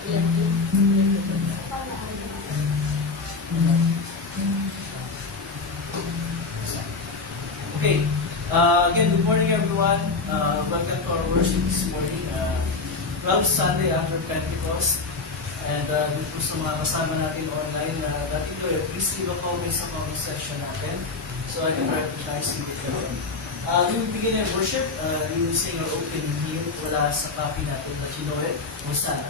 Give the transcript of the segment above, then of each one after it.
Okay. Again, good morning everyone. Welcome to our worship this morning. 12th Sunday after Pentecost. And dito sa mga kasama natin online na dati ko, please leave a comment sa comment section natin so I can recognize you with you. We will begin our worship. We will sing our opening hymn. Wala sa copy natin, but you know it. Hosanna.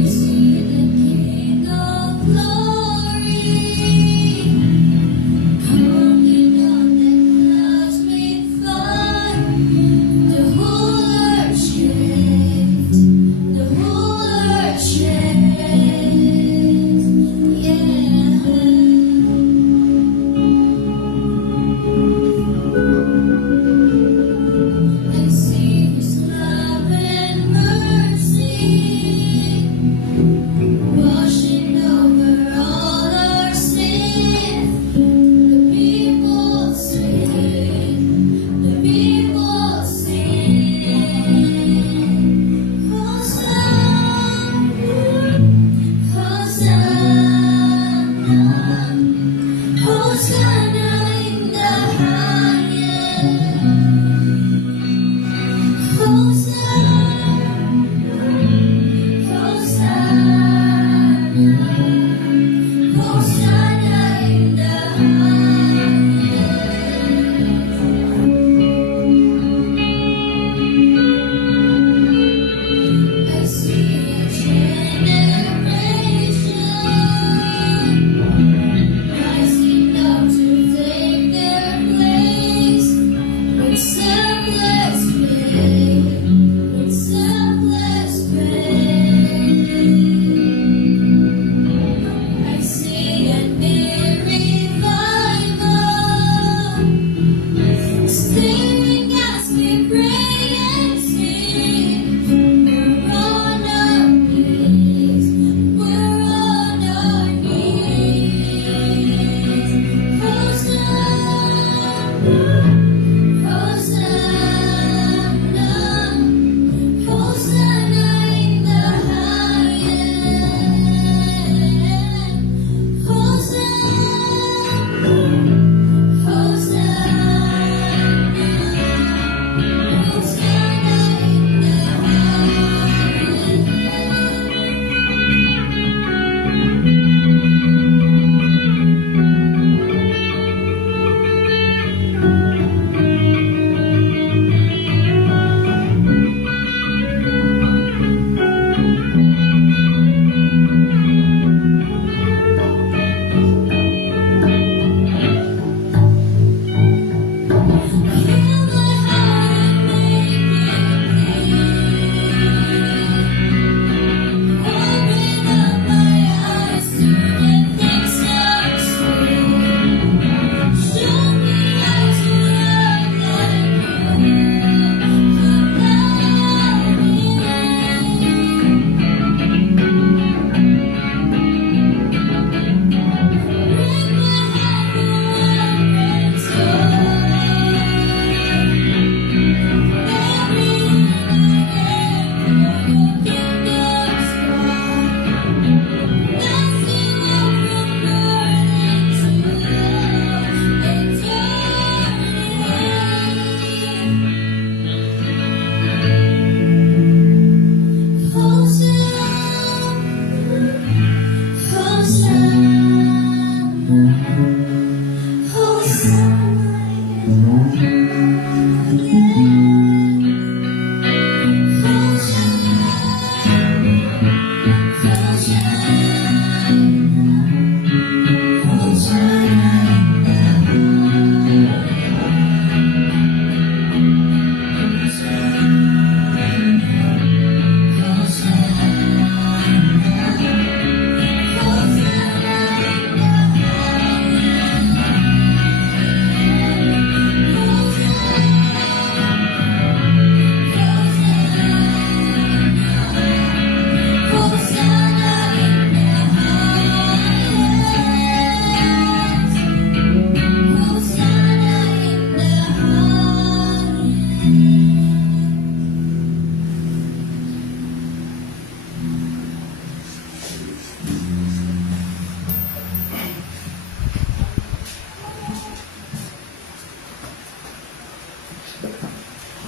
See the King of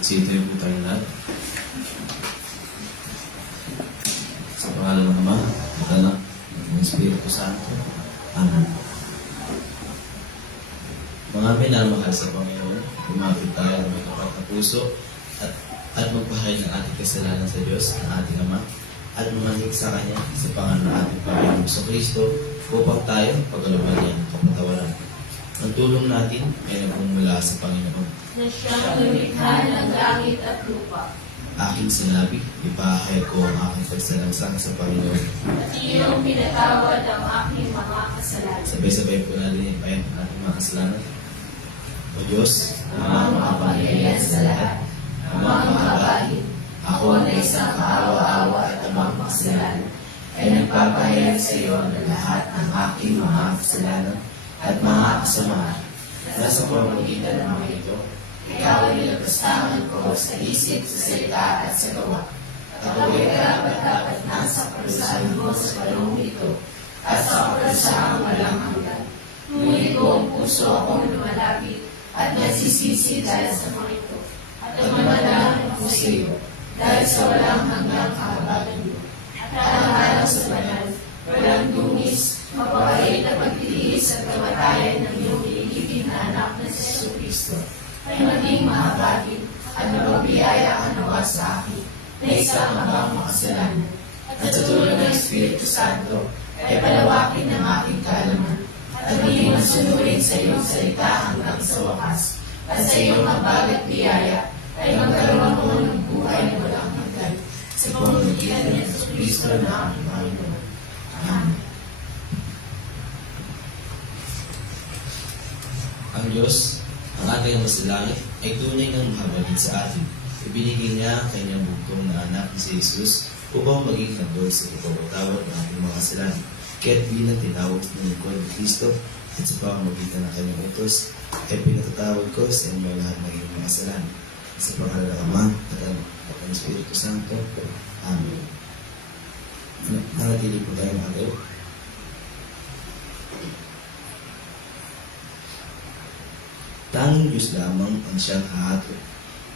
Sitayo po tayo lahat. Sa pangalan ng Ama, at Anak, ng Espiritu Santo. Amen. Mga minamahal sa Panginoon, lumapit tayo ng may tapat na puso at magpahayag ng ating kasalanan sa Diyos, ng ating Ama, at manganig sa Kanya sa pangalan ng ating Panginoon sa Kristo upang tayo pagkalooban niya ng kapatawaran. Ang tulong natin ay nagmumula sa Panginoon. Na siyang lumikha ng langit at lupa. Aking sinabi, ipahayag ko ang aking pagsalangsang sa Panginoon. At iyong pinatawad ang aking mga kasalanan. Sabay-sabay po natin ipahayag ang ating mga kasalanan. O Diyos, Amang makapangyarihan sa lahat, amang makabahin, ako na isang kaawa-awa at amang makasalanan, ay nagpapahayag sa iyo ng lahat ng aking mga kasalanan at mga kasamaan. Nasa pamamagitan ng mga ito, ikaw ay nilagpastangan ko sa isip, sa salita at sa gawa. Ako ay karapat-dapat nasa parusahan mo sa panahon ito at sa parusahang walang hanggan. Ngunit buong puso akong lumalapit at nagsisisi dahil sa mga ito. At tumatalaman ako sa iyo dahil sa walang hanggang kahabagan mo. At alang-alang sa banal, walang dungis, mapagait na pagtitiis at kamatayan ng iyong iligid na anak na si Jesucristo ay maging mahabagin at magbibiyaya ka nawa sa akin na isang abang makasalanan. At sa tulong ng Espiritu Santo ay palawakin ng aking kaalaman at maging masunurin sa iyong salita hanggang sa wakas. At sa iyong mabagat biyaya ay magkaroon ako ng buhay na walang hanggan sa pamamagitan ni Jesucristo na aking Panginoon. Amen. ang Diyos, ang ating Ama sa langit, ay tunay ng mahabagin sa atin. Ibinigay niya ang kanyang bugtong na anak ni si Jesus upang maging handog sa ipagpatawad ng ating mga kasalanan. Kaya't bilang tinawag ng lingkod ni Kristo at sa pamamagitan ng kanyang utos, ay pinatatawad ko sa inyo lahat ng inyong mga kasalanan. Sa pangalan ng Ama at Anak at ng Espiritu Santo. Amen. Nanatili po tayo mga tayo. Tanging Diyos lamang ang siyang hahatid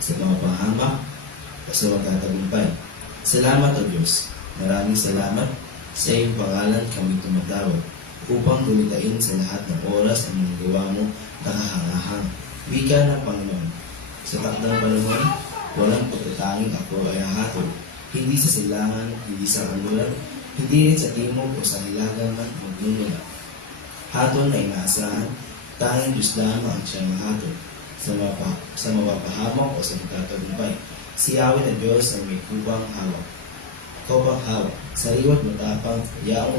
sa mga pahamak o sa magtatagumpay. Salamat o Diyos. Maraming salamat sa iyong pangalan kami tumatawag upang gumitain sa lahat ng oras ang mga gawa mo nakahangahang. Wika ng Panginoon. Sa takdang panahon, walang pagtatanging ako ay hahatid. Hindi sa silangan, hindi sa kanluran, hindi rin sa timog o sa hilagang man magmumula. Haton ay naasahan, tanging Diyos lamang ang siyang mahatid sa mapapahamak o sa magtatagumpay. Si Yahweh na Diyos ay may kubang hawak. Kubang hawak, sariwat matapang, yaong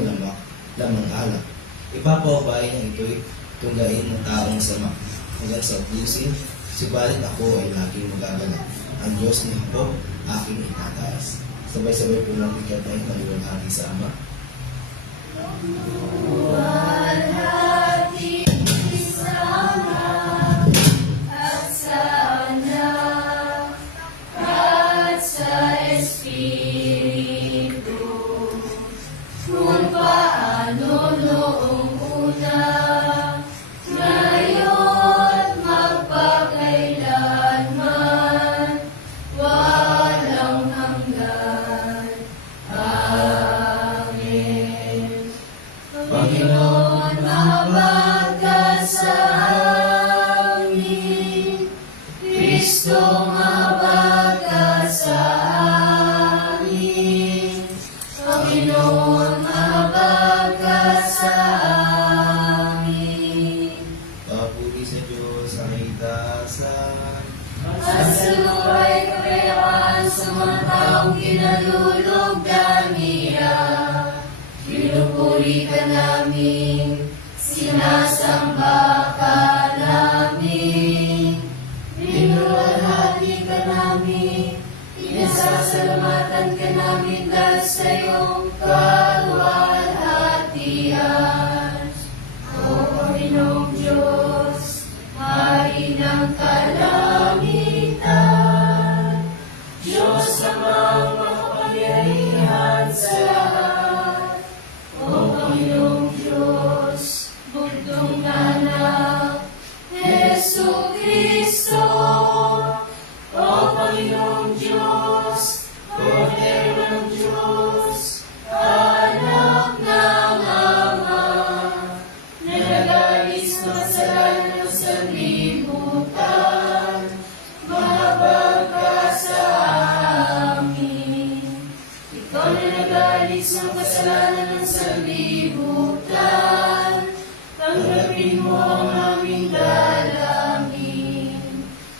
lamang alak. Ipapaubayin ang ito'y tunggain ng taong sama. Hanggang sa ubusin, subalit ako ay laging magagalak. Ang Diyos ni Jacob, aking itataas. Sabay-sabay po natin katay na iwalhati sa Ama. Walhati sa Ama at sa Anak at sa Espiritu, kung paano noong una, ngayon magpakailanman, walang hanggan. Amen. Panginoon, mahabag ka sa amin. Kristo, mahabag ka sa amin. Panginoon, mahabag ka sa amin. Papuri sa Diyos ang itasan. At sa lupa'y kapayapaan sa mga taong kinalulog damia. Pinupuri ka namin, sinasamba ka namin. Binulwalhati ka namin, pinasasalamatan ka namin dahil sa iyong kaluwalhatian. O Panginoong Diyos, Hari ng kalangitan, Diyos amang makapangyarihan sa lahat. O Panginoong Diyos, bugtong anak, Jesucristo, O Panginoong Diyos, Kordero ng Diyos, Anak ng Ama, na nagalis ng kasalanan ng sanlibutan, mahabag ka sa amin. Ikaw na nagalis ng kasalanan ng sanlibutan, tanggapin mo ang aming dalangin.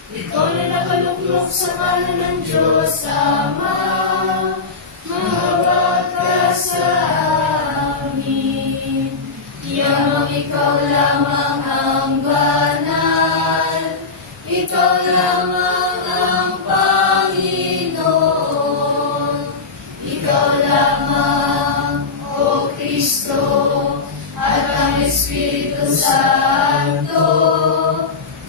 Ikaw na nakaluklok sa kanan ng Diyos Ama, mahabag ka sa amin. Yamang ikaw lamang ang banal, ikaw lamang ang Panginoon, ikaw lamang, O Kristo, at ang Espiritu Santo,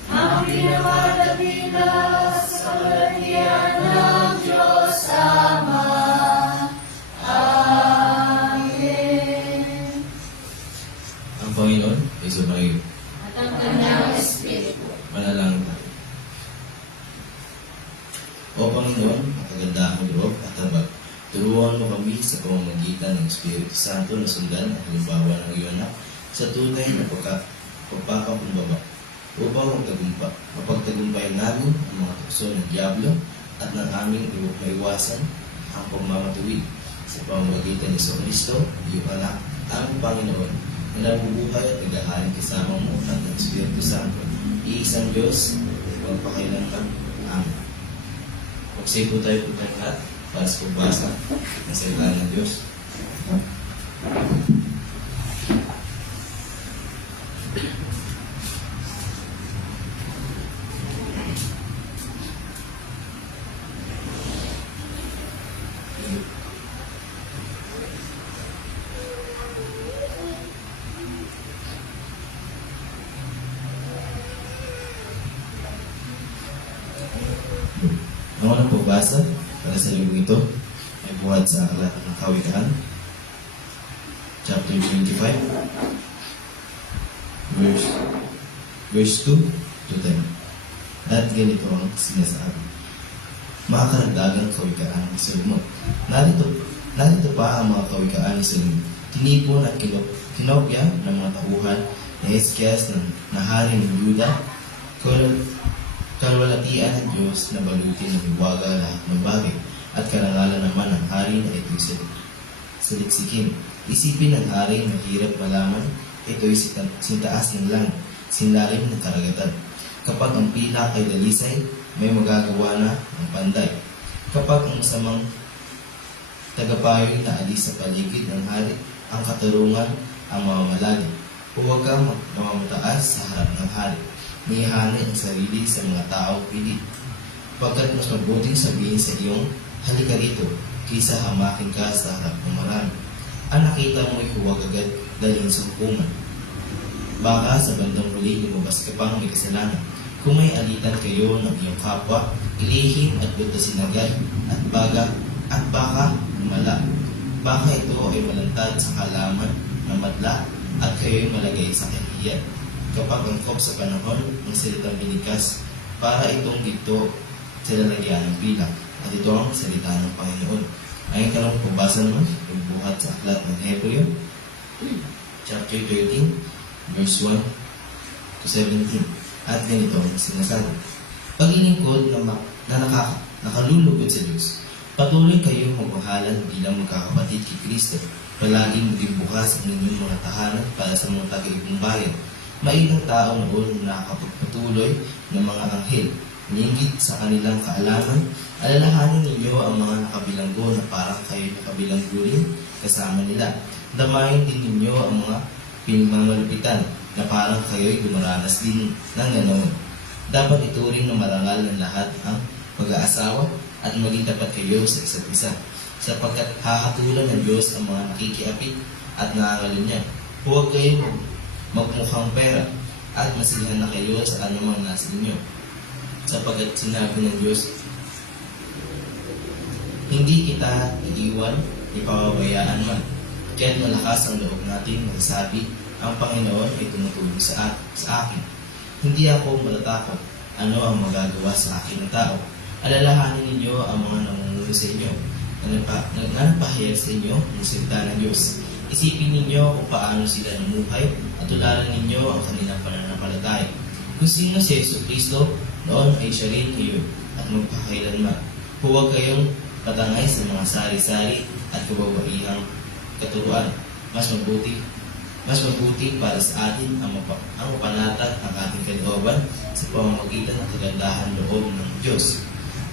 ang pinakadakila sa kalatian ng Diyos Ama. Amen. Ang Panginoon ay sumayo. At ang Kanyang Espiritu. Manalangin tayo. O Panginoon, makagandahang loob at habag, turuan mo kami sa pamamagitan ng Espiritu Santo na sundan ang halimbawa ng iyong anak sa tunay na pagpapakumbaba upang mapagtagumpayan namin ang mga tukso ng Diablo at ng aming maiwasan ang pagmamatuwid sa pamamagitan ni Kristo, iyong anak, aming Panginoon, na nabubuhay at naghahaling kasama mo at ng Espiritu Santo, iisang Diyos, magpakailanman. Amen. Magsipo tayo po tayo lahat para sa pagbasa ng salita ng Diyos. Ang unang pagbasa para sa libong ito ay buhat sa aklat ng Kawikaan, chapter 25, verse 2 to 10. At ganito ang sinasabi: mga karagdagang kawikaan ni Solomon. Narito pa ang mga kawikaan ni Solomon. Tinipon at kinopya ng mga tauhan ni Hezekias na hari ng Yuda, kalwalatian ng Diyos na balutin ng hiwaga lahat ng bagay, at karangalan naman ng hari na ito'y saliksikin. Isipin ng hari na hirap malaman, ito'y sintaas ng langit, sinlalim ng karagatan. Kapag ang pila ay dalisay, may magagawa na ang panday. Kapag ang masamang tagapayoy na alis sa paligid ng hari, ang katarungan ang mamamalagi. Huwag kang mamamataas sa harap ng hari. Nihahanin ang sarili sa mga taong pilit. Pagkat mas mabuting sabihin sa iyong, halika rito, kaysa hamakin ka sa harap ng marami. Ang nakita mo'y huwag agad dalhin sa hukuman. Baka sa bandang huli lumabas ka pang may kasalanan. Kung may alitan kayo ng iyong kapwa, ilihim at butasin agad, at baka lumala. Baka ito ay malantad sa kalaman na madla at kayo'y malagay sa kahihiyan. Kapag angkop sa panahon ng salitang binigkas, para itong dito sa lalagyan ng bilang, at ito ang salita ng Panginoon. Ayon ka lang pagbasa naman, pagbuhat sa aklat ng Hebreo, chapter 13, verse 1 to 17. At ganito ang sinasabi: paglilingkod na nakalulugod sa Diyos, patuloy kayong magmahalan bilang magkakapatid kay Kristo. Palaging maging bukas ang inyong mga tahanan para sa mga taga-ibang bayan. Mailang tao noon na nakapagpatuloy ng mga anghel. Ningit sa kanilang kaalaman, alalahanin ninyo ang mga nakabilanggo na parang kayo nakabilanggo rin kasama nila. Damayin din ninyo ang mga pinagmamalupitan na parang kayo'y dumaranas din ng ganoon. Dapat ituring na marangal ng lahat ang pag-aasawa at maging tapat kayo sa isa't isa, sapagkat hahatulan ng Diyos ang mga nakikiapit at nangangalunya. Huwag kayong magmukhang pera at masilahan na kayo sa anumang nasa inyo, sapagkat sinabi ng Diyos, hindi kita iiwan, ipababayaan man. Kaya't malakas ang loob natin magsabi, ang Panginoon ay tumutulong sa akin. Hindi ako matatakot ano ang magagawa sa akin ng tao. Alalahanin ninyo ang mga namumuno sa inyo na nagpahayag sa inyo ng salita ng Diyos. Isipin ninyo kung paano sila namuhay at tularan ninyo ang kanilang pananampalataya. Kung sino si Yesu Cristo, noon ay siya rin ngayon at magpakailanman. Huwag kayong patangay sa mga sari-sari at kababaihang katuruan. Mas mabuti para sa atin ang mapanatag ng ating kalooban sa pamamagitan ng kagandahan loob ng Diyos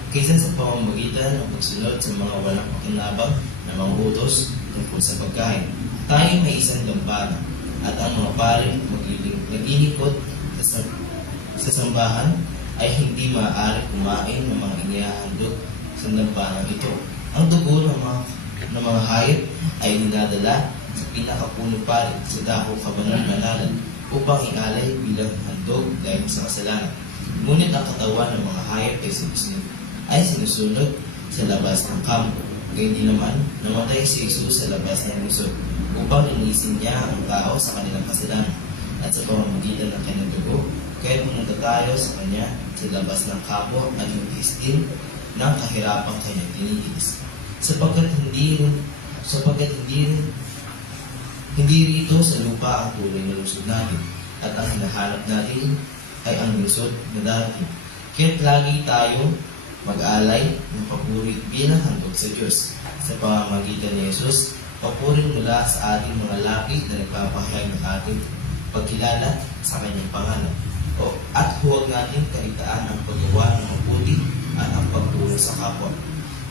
kaysa sa pamamagitan ng pagsunod sa mga walang pakinabang na mga utos tungkol sa pagkain. Tayo may isang gambana at ang mga paring naglilingkod sa sambahan ay hindi maaari kumain ng mga inihahandog sa lambanang ito. Ang dugo ng mga hayop ay dinadala sa pinakapuno pari sa dako kabanan-banalan upang ialay bilang handog dahil sa kasalanan. Ngunit ang katawan ng mga hayop ay sinusunod sa labas ng kampo. Gayun din naman, namatay si Jesus sa labas ng lungsod upang linisin niya ang tao sa kanilang kasalanan at sa pamamagitan ng kanyang dugo. Kaya pumunta tayo sa kanya sa labas ng kampo at nagtiis din ng kahirapang kanyang tinitiis. Sapagkat hindi rito sa lupa ang tunay na lungsod natin at ang hinahanap natin ay ang lungsod na darating. Kaya't lagi tayo mag-alay ng papuri bilang handog sa Diyos. Sa pamamagitan ni Jesus, papurin mula sa ating mga lapid na nagpapahayag ng ating pagkilala sa kanyang pangalan. At huwag natin kaligtaan ang paggawa ng mabuti at ang pagtulong sa kapwa,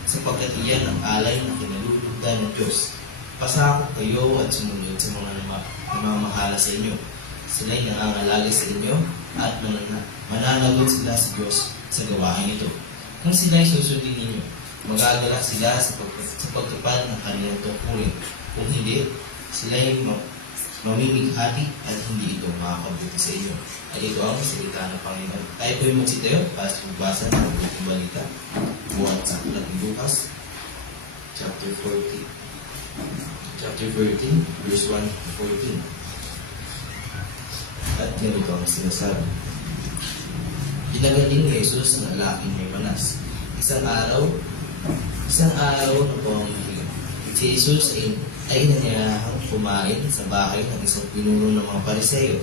sapagkat iyan ang alay na kinalulugdan ng Diyos. Pasakop kayo at sumunod sa mga namamahala sa inyo. Sila'y nangangalagi sa inyo at mananagot sila sa Diyos sa gawain ito. Kung sila'y susundin ninyo, magagalak sila sa pagtupad ng kanilang tungkulin. Kung hindi, sila'y mamimighati at hindi ito makakabuti sa inyo. At ito ang salita ng Panginoon. Tayo po'y magsitayo para sa pagbasa ng mabuting balita. Buwan sa aklat ng Lucas, chapter 13, verse 1 to 14. At ganito ang sinasabi. Pinagaling ni Jesus ang lalaking may manas. Isang araw na pamamahiga. Si Jesus ay inanyahang kumain sa bahay ng isang pinuno ng mga Pariseo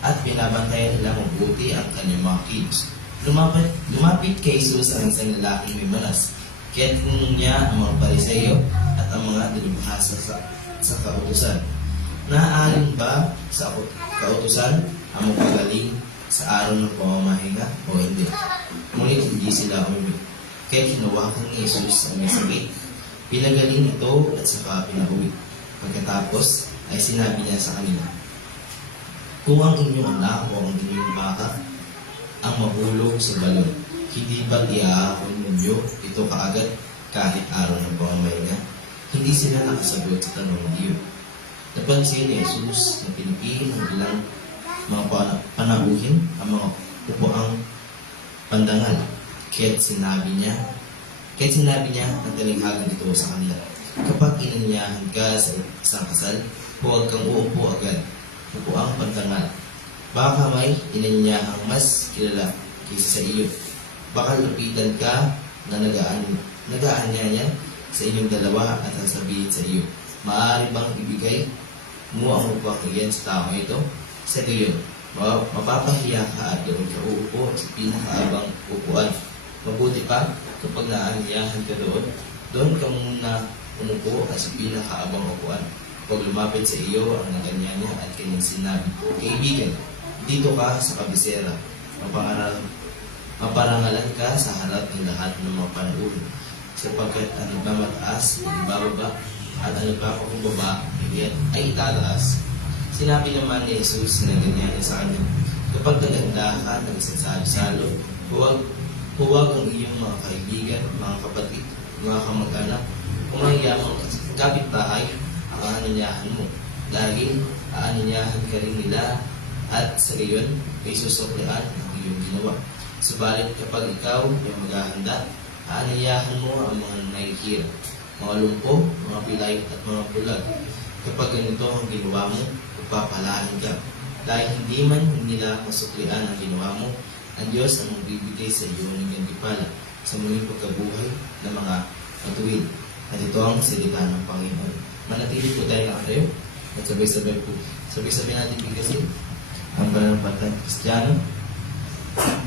at binabantayan nila mabuti ang kanyang mga kilos. Lumapit kay Jesus ang isang lalaking may manas. Kaya tinanong niya ang mga Pariseo at ang mga dalubhasa sa kautusan. Naaalin ba sa kautusan ang magpagaling sa araw ng pamamahinga o hindi? Ngunit hindi sila umimik. Kaya hinawakan ni Jesus ang may sakit. Pinagaling ito at saka pinauwi. Pagkatapos ay sinabi niya sa kanila, kung ang inyong anak o ang inyong baka ang mahulog sa balon, hindi ba iaahon ninyo ito kaagad kahit araw ng pamamahinga? Hindi sila nakasagot sa tanong ng iyo. Napansin ni Jesus na pinipili ng ilang mga panahuhin ang mga upuang pandangal. Kaya't sinabi niya ang talinghagan ito sa kanila. Kapag inanyahan ka sa isang kasal, huwag kang uupo agad. Upuang pandangal. Baka may inanyahang mas kilala kaysa sa iyo. Baka lapitan ka na nag-aanyaya sa inyong dalawa at sasabihin sa iyo, maaari bang ibigay mo ang upang iyan sa tao ito? Sa gayon, mapapahiya ka at doon ka uupo sa pinakaabang upuan. Mabuti pa, kapag naanyayahan ka doon ka muna umupo at sa pinakaabang upuan. Kapag lumapit sa iyo ang naganyanya at kanyang sinabi, kaibigan, dito ka sa kabisera. Maparangalan ka sa harap ng lahat ng mga panahon. Sapagkat ang nagmamataas ay ibababa at ang nagpapakumbaba ay itataas. Sinabi naman ni Jesus na ganyan sa kanya, kapag naganda ka ng isang salo-salo, huwag ang iyong mga kaibigan, mga kapatid, mga kamag-anak, kung mahiyamang kapitbahay, ang aananyahan mo. Dahil aananyahan ka rin nila at sa gayon ay susuklian ang iyong ginawa. Subalit kapag ikaw ay maghahanda, aananyahan mo ang mga nahihirap, mga lumpo, mga pilay at mga bulag. Kapag ganito ang ginawa mo, pagpapalain ka. Dahil hindi man nila masuklian ang ginawa mo, ang Diyos ang magbibigay sa iyo ng gantimpala. sa muling pagkabuhay ng mga matuwid. At ito ang salita ng Panginoon. Manatili po tayo nakatayo at sabay-sabay natin bigkasin ang pananampalatayang Kristiyano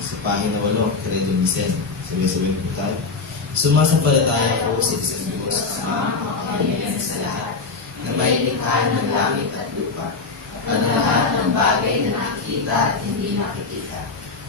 sa pahina 8, Credo Niceno. Sabay-sabay po tayo. Sumasampalataya ko sa isang Diyos, Ama makapangyarihan sa lahat, na may likha ng langit at lupa, at ang lahat ng bagay na nakikita at hindi nakikita,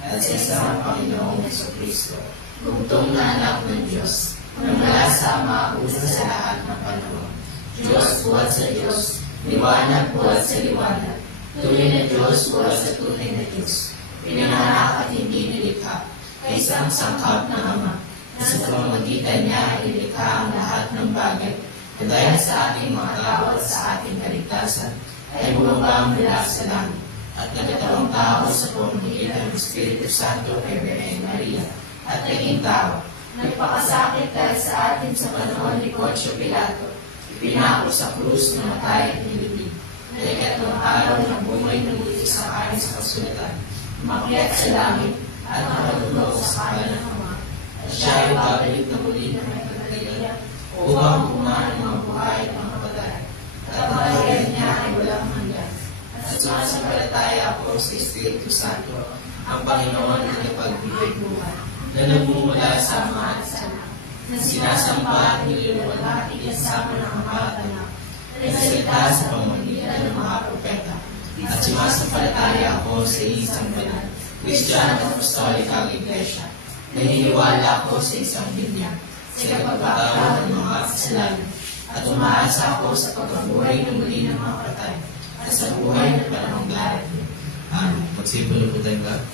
at sa isang Panginoong Jesucristo, bugtong na anak ng Diyos, na mula sa Ama una sa lahat ng panahon. Diyos buhat sa Diyos, liwanag buhat sa liwanag, tunay na Diyos buhat sa tunay na Diyos, pinanganak at hindi nilikha, ay isang sangkap ng Ama, na sa pamamagitan niya ilikha ang lahat ng bagay, na dahil sa ating mga tao at sa ating kaligtasan, ay bumaba mula sa langit, at nagkatawang tao sa pamamagitan ng Espiritu Santo kay Birhen Maria, at naging tao. Nagpakasakit dahil sa atin sa panahon ni Poncio Pilato, ipinako sa krus, namatay at nilibing. Na ikatlong araw na bumay ng muli sa ayon sa kasulatan, umakyat sa langit, at nakatulog sa kanan ng Ama. At siya ay babalik na muli ng may pagkakaya, upang kumain ng mga buhay at mga patay. At ang kaharian niya ay walang hanggan. At sumasampalataya ako sa Espiritu Santo, ang Panginoon na napagbibig buhay, na nagmumula sa Ama at sa Anak, na sinasamba at niluluwalhati kasama ng Ama at Anak, na nagsalita sa pamamagitan ng mga propeta. At sumasampalataya ako sa isang banal, Kristiyano at Apostolikang Iglesia. Naniniwala ako sa isang Biblia, sa kapagpapatawad ng mga kasalanan, at umaasa ako sa pagkabuhay ng muli ng mga patay, at sa buhay ng panahong darating. Amen. Magsipulo po tayong lahat.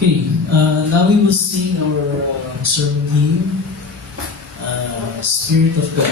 Okay, now we will sing our sermon hymn, Spirit of God.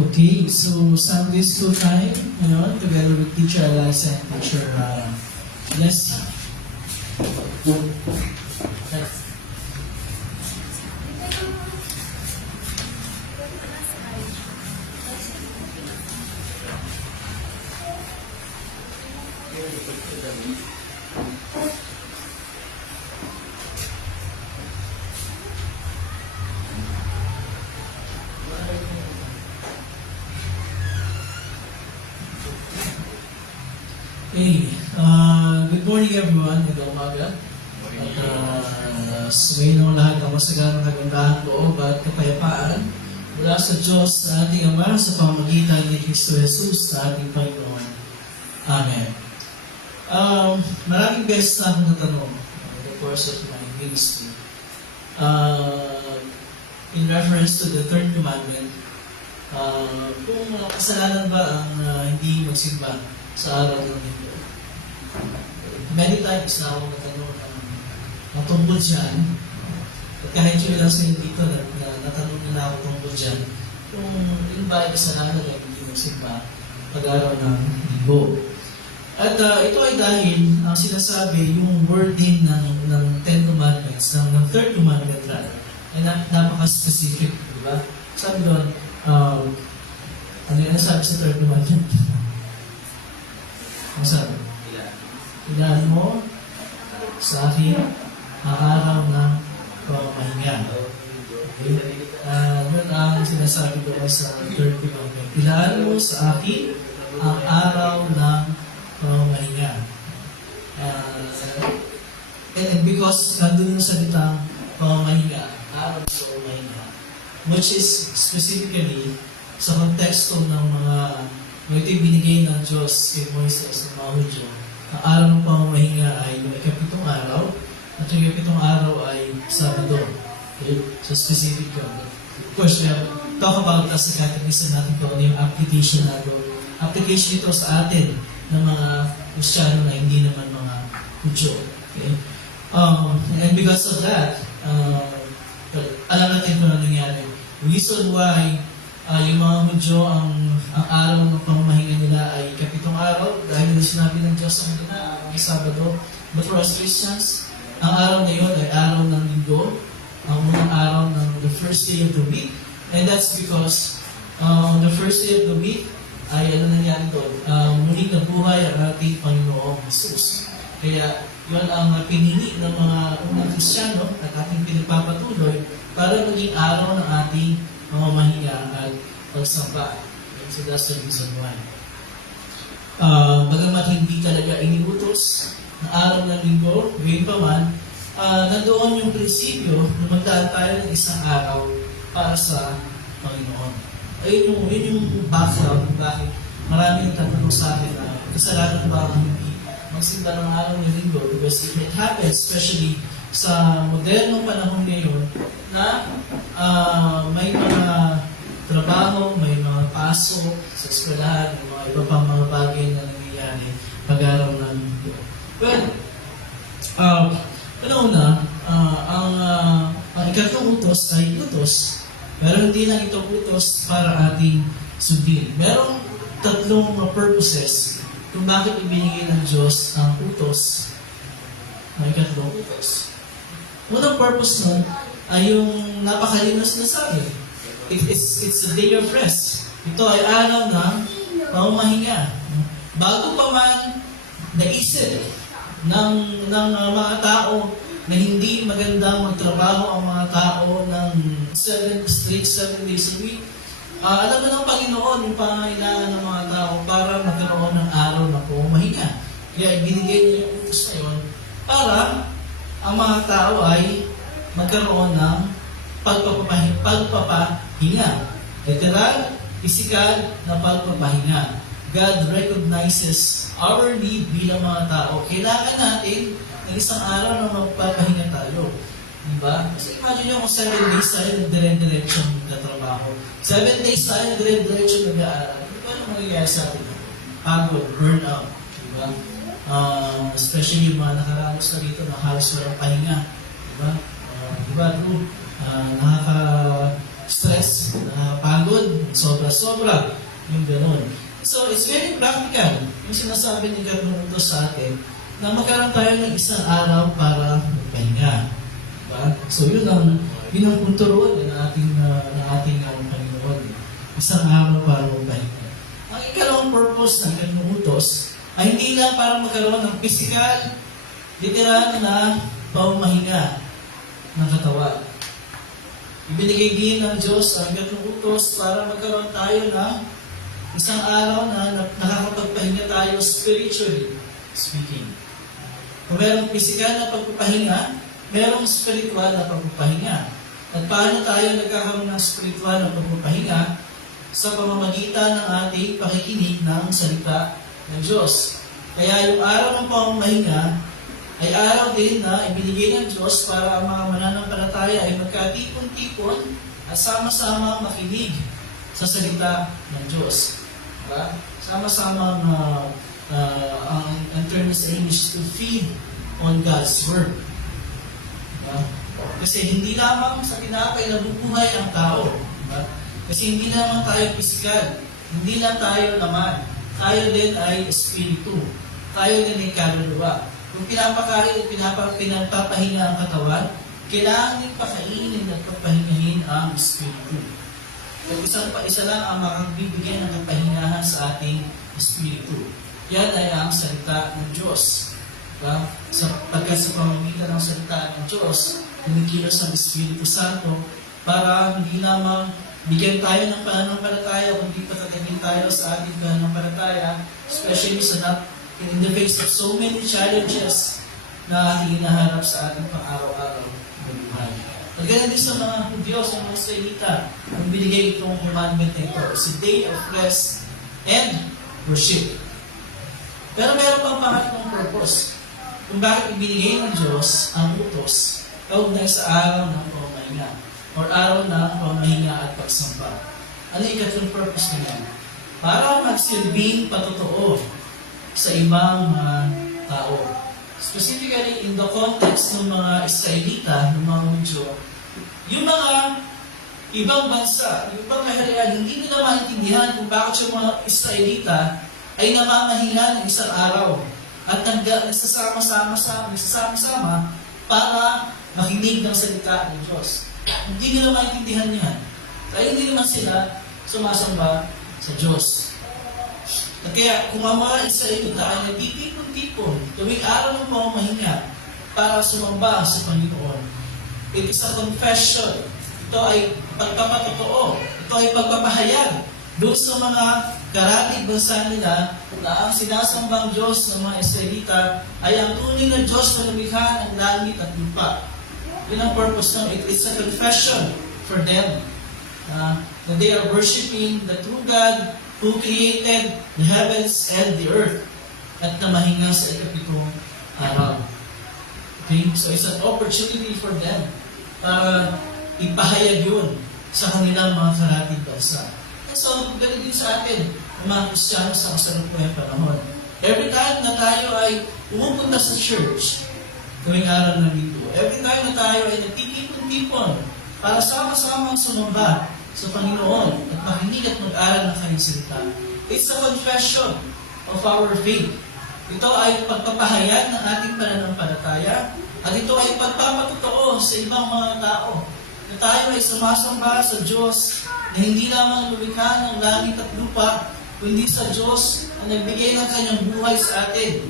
Okay, so Sunday school time, together with Teacher Eliza and Teacher Leslie. Hey, good morning everyone. Magandang umaga. At sumayin ng lahat ng masaganang kagandahan loob at kapayapaan mula sa Diyos sa ating Ama sa pamamagitan ni Kristo Jesus sa ating Panginoon. Amen. Maraming beses na akong natanong in the course of my ministry in reference to the third commandment, kung kasalanan ba ang hindi magsimba sa araw ng linggo. Many times na ako natanong na tungkol dyan, at kahit yung ilang sa'yo dito na natanong na ako tungkol dyan, kung yun ba ay kasalanan na hindi magsimba pag-araw ng linggo. At ito ay dahil ang sinasabi, yung wording ng Ten Commandments, ng Third Commandment rather, ay napaka-specific, di ba? Sabi doon, ano yung nasabi sa Third Commandment? Ang sabi? Ilaan mo sa akin ang araw ng pamamahinga. Okay? Yun ang sinasabi doon sa Third Commandment. Ilaan mo sa akin ang araw ng pamamahinga. And because nandun yung salitang pamamahinga, araw ng pamamahinga, which is specifically sa konteksto ng ito yung binigay ng Diyos kay Moises ng mga Hudyo. Ang araw ng pamamahinga ay yung ikapitong araw, at yung ikapitong araw ay Sabado. Okay? So specific yun. Of course, we have talk about as a catechism natin kung ano yung application natin. Application ito sa atin ng mga Kristiyano na hindi naman mga Hudyo. Okay? And because of that, alam natin kung ano nangyari. Reason why yung mga Hudyo, ang araw ng pamamahinga nila ay kapitong araw dahil sinabi ng Diyos ang gina, ang Sabado. But for us Christians, ang araw na yun ay araw ng linggo, ang unang araw ng the first day of the week. And that's because on the first day of the week ay ano nangyari doon? Muling nabuhay ang ating Panginoong Jesus. Kaya yun ang pinili ng mga unang Kristiyano at ating pinagpapatuloy para maging araw ng ating pamamahinga at pagsamba. So that's the reason why. Bagamat hindi talaga iniutos ng araw ng linggo, ngayon pa man, nandoon yung prinsipyo na magdaan tayo ng isang araw para sa Panginoon. Ayun yung background kung bakit marami nagtatanong sa akin na kasalanan ba ang hindi magsimba ng araw ng linggo? Because if it happens, especially sa modernong panahon ngayon, na may mga trabaho, may mga pasok sa eskwelahan, may mga iba pang mga bagay na nangyayari pag-araw ng linggo. Well, una-una, ang ikatlong utos ay utos Pero hindi lang ito utos para ating sundin. Merong tatlong purposes kung bakit ibinigay ng Diyos ang utos. May tatlong utos. Unang purpose nun ay yung napakalinos na sabi. It's a day of rest. Ito ay araw ng pamamahinga. Bago pa man naisip ng mga tao na hindi magandang magtrabaho ang mga tao ng 7 days a week, alam na ng Panginoon yung pangangailangan ng mga tao para magkaroon ng araw na pamamahinga. Kaya binigay niya yung utos na yun para ang mga tao ay magkaroon ng pagpapahinga. Literal, physical na pagpapahinga. God recognizes our need bilang mga tao. Kailangan natin ng isang araw na magpapahinga tayo. Diba? Kasi imagine nyo kung 7 days tayo nagdire-diretso nagtatrabaho. 7 days tayo nagdire-diretso nag-aaral. Ano mangyayari sa atin? Pagod, burnout. Diba? Especially yung mga nakaraos na dito na halos walang pahinga. Diba? Diba, Drew? Nakaka-stress, nakapagod, sobra-sobra. Yung gano'n. So, it's very practical. Yung sinasabi ni Carmen sa atin na magkaroon tayo ng isang araw para magpahinga. Diba? So, yun ang punturuan ng ating Panginoon. Isang araw para magpahinga. Ang ikalawang purpose ng kanyang utos ay hindi lang para magkaroon ng physical, literal na pamamahinga ng katawan. Ibinigay din ng Diyos ang kanyang utos para magkaroon tayo ng isang araw na nakakapagpahinga tayo spiritually speaking. Kung merong physical na pagpapahinga, merong spiritual na pagpapahinga. At paano tayo nagkakaroon ng spiritual na pagpapahinga? Sa pamamagitan ng ating pakikinig ng salita ng Diyos. Kaya yung araw ng pamamahinga ay araw din na ibinigay ng Diyos para ang mga mananampalataya ay magkatipon-tipon at sama-sama makinig sa salita ng Diyos. Diba? Sama-sama ang term sa English to feed on God's Word. Diba? Kasi hindi lamang sa tinapay nabubuhay ang tao. Diba? Kasi hindi lamang tayo pisikal. Hindi lang tayo naman. Tayo din ay espiritu. Tayo din ay kaluluwa. Kung pinapakain at pinapapahinga ang katawan, kailangan din pakainin at papahingahin ang espiritu. At isa lang ang makagbibigay ng kapahingahan sa ating espiritu. Yan ay ang salita ng Diyos. Diba? Pagkat sa pamamagitan ng salita ng Diyos, kumikilos ang Espiritu Santo para hindi lamang bigyan tayo ng pananampalataya, kundi patatagin tayo sa ating pananampalataya, especially in the face of so many challenges na ating hinaharap sa ating pang-araw-araw na buhay. At ganyan din sa mga Hudyo, sa mga Israelita, ang binigay itong commandment na ito. It's a day of rest and worship. Pero meron pang pangatlong purpose kung bakit ibinigay ng Diyos ang utos kaugnay sa araw ng pamamahinga or araw ng pamamahinga at pagsamba. Ano yung ikatlong purpose nila? Para magsilbing patotoo sa ibang tao. Specifically, in the context ng mga Israelita, ng mga Hudyo, yung mga ibang bansa, yung ibang kaharian, hindi nila maintindihan kung bakit yung mga Israelita ay namamahinga ng isang araw at nagsasama-sama para makinig ng salita ng Diyos. Hindi nila maintindihan yan. Kaya hindi naman sila sumasamba sa Diyos. At kaya kung ang mga Israelita ay nagtitipon-tipon tuwing araw ng pamamahinga para sumamba sa Panginoon, it is a confession. Ito ay pagpapatotoo. Ito ay pagpapahayag doon sa mga karatig bansa nila na ang sinasambang Diyos ng mga Israelita ay ang tunay na Diyos na lumikha ng langit at lupa. Yun ang purpose ng it. It's a confession for them that they are worshiping the true God who created the heavens and the earth at namahinga sa ikapitong araw. Okay? So it's an opportunity for them para ipahayag yun sa kanilang mga karatig bansa. And so, ganun din sa atin, ang mga Kristiyano sa kasalukuyang panahon. Every time na tayo ay pumupunta sa church, tuwing araw ng linggo, every time na tayo ay nagtitipon-tipon para sama-samang sumamba sa Panginoon at makinig at mag-aral ng kanyang salita. It's a confession of our faith. Ito ay pagpapahayag ng ating pananampalataya at ito ay pagpapatotoo sa ibang mga tao na tayo ay sumasamba sa Diyos na hindi lamang lumikha ng langit at lupa, kundi sa Diyos na nagbigay ng kanyang buhay sa atin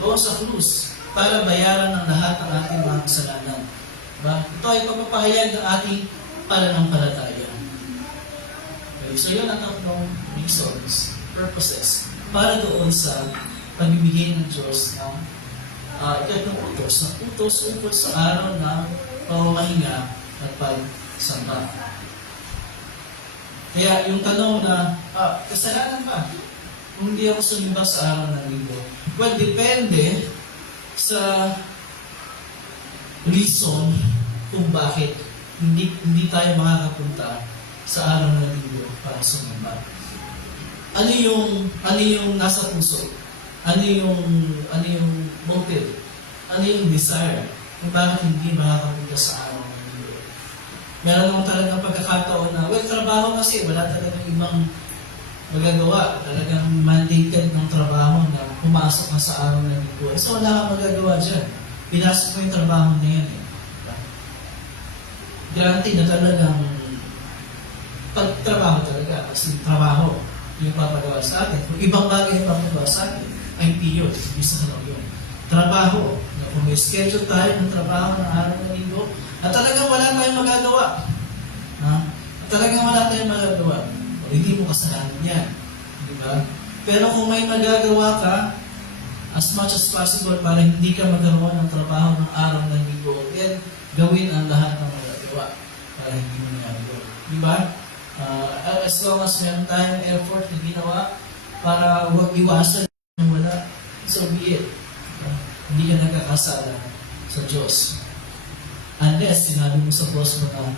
doon sa krus para bayaran ng lahat ng ating mga kasalanan. Diba? Ito ay pagpapahayag ng ating pananampalataya. Okay, so yun ang tatlong reasons, purposes, para doon sa pagbibigay ng Diyos ng ikatlong utos, na utos ukol sa araw ng pamamahinga at pagsamba. Kaya yung tanong na, kasalanan ba kung hindi ako sumimba sa araw ng linggo? Well, depende sa reason kung bakit hindi tayo makakapunta sa araw ng linggo para sumimba. Ano yung nasa puso? Ano yung motive? Ano yung desire? Kung bakit hindi makakapunta sa araw ng linggo? Meron naman talagang pagkakataon na, trabaho kasi, wala talagang ibang magagawa. Talagang mandated ng trabaho na pumasok ka sa araw ng linggo. So wala kang magagawa dyan. Pinasok mo yung trabaho na yan. Guarantee na talagang pagtrabaho talaga. Kasi trabaho yung papagawa sa atin. Kung ibang bagay yung papagawa sa atin, ay piyo. Bisa ka lang yun. Trabaho. Na kung may schedule tayo ng trabaho ng araw ng linggo, at talagang wala tayong magagawa. At talagang wala tayong magagawa. O hindi mo kasalanan yan. Diba? Pero kung may magagawa ka, as much as possible para hindi ka magkaroon ng trabaho ng araw ng linggo, then gawin ang lahat ng magagawa para hindi mo nagawa. Diba? As long as meron tayong effort na ginawa para huwag iwasan ng wala, so be it. Hindi ka nagkakasala sa Diyos. Unless sinabi mo sa boss mo na,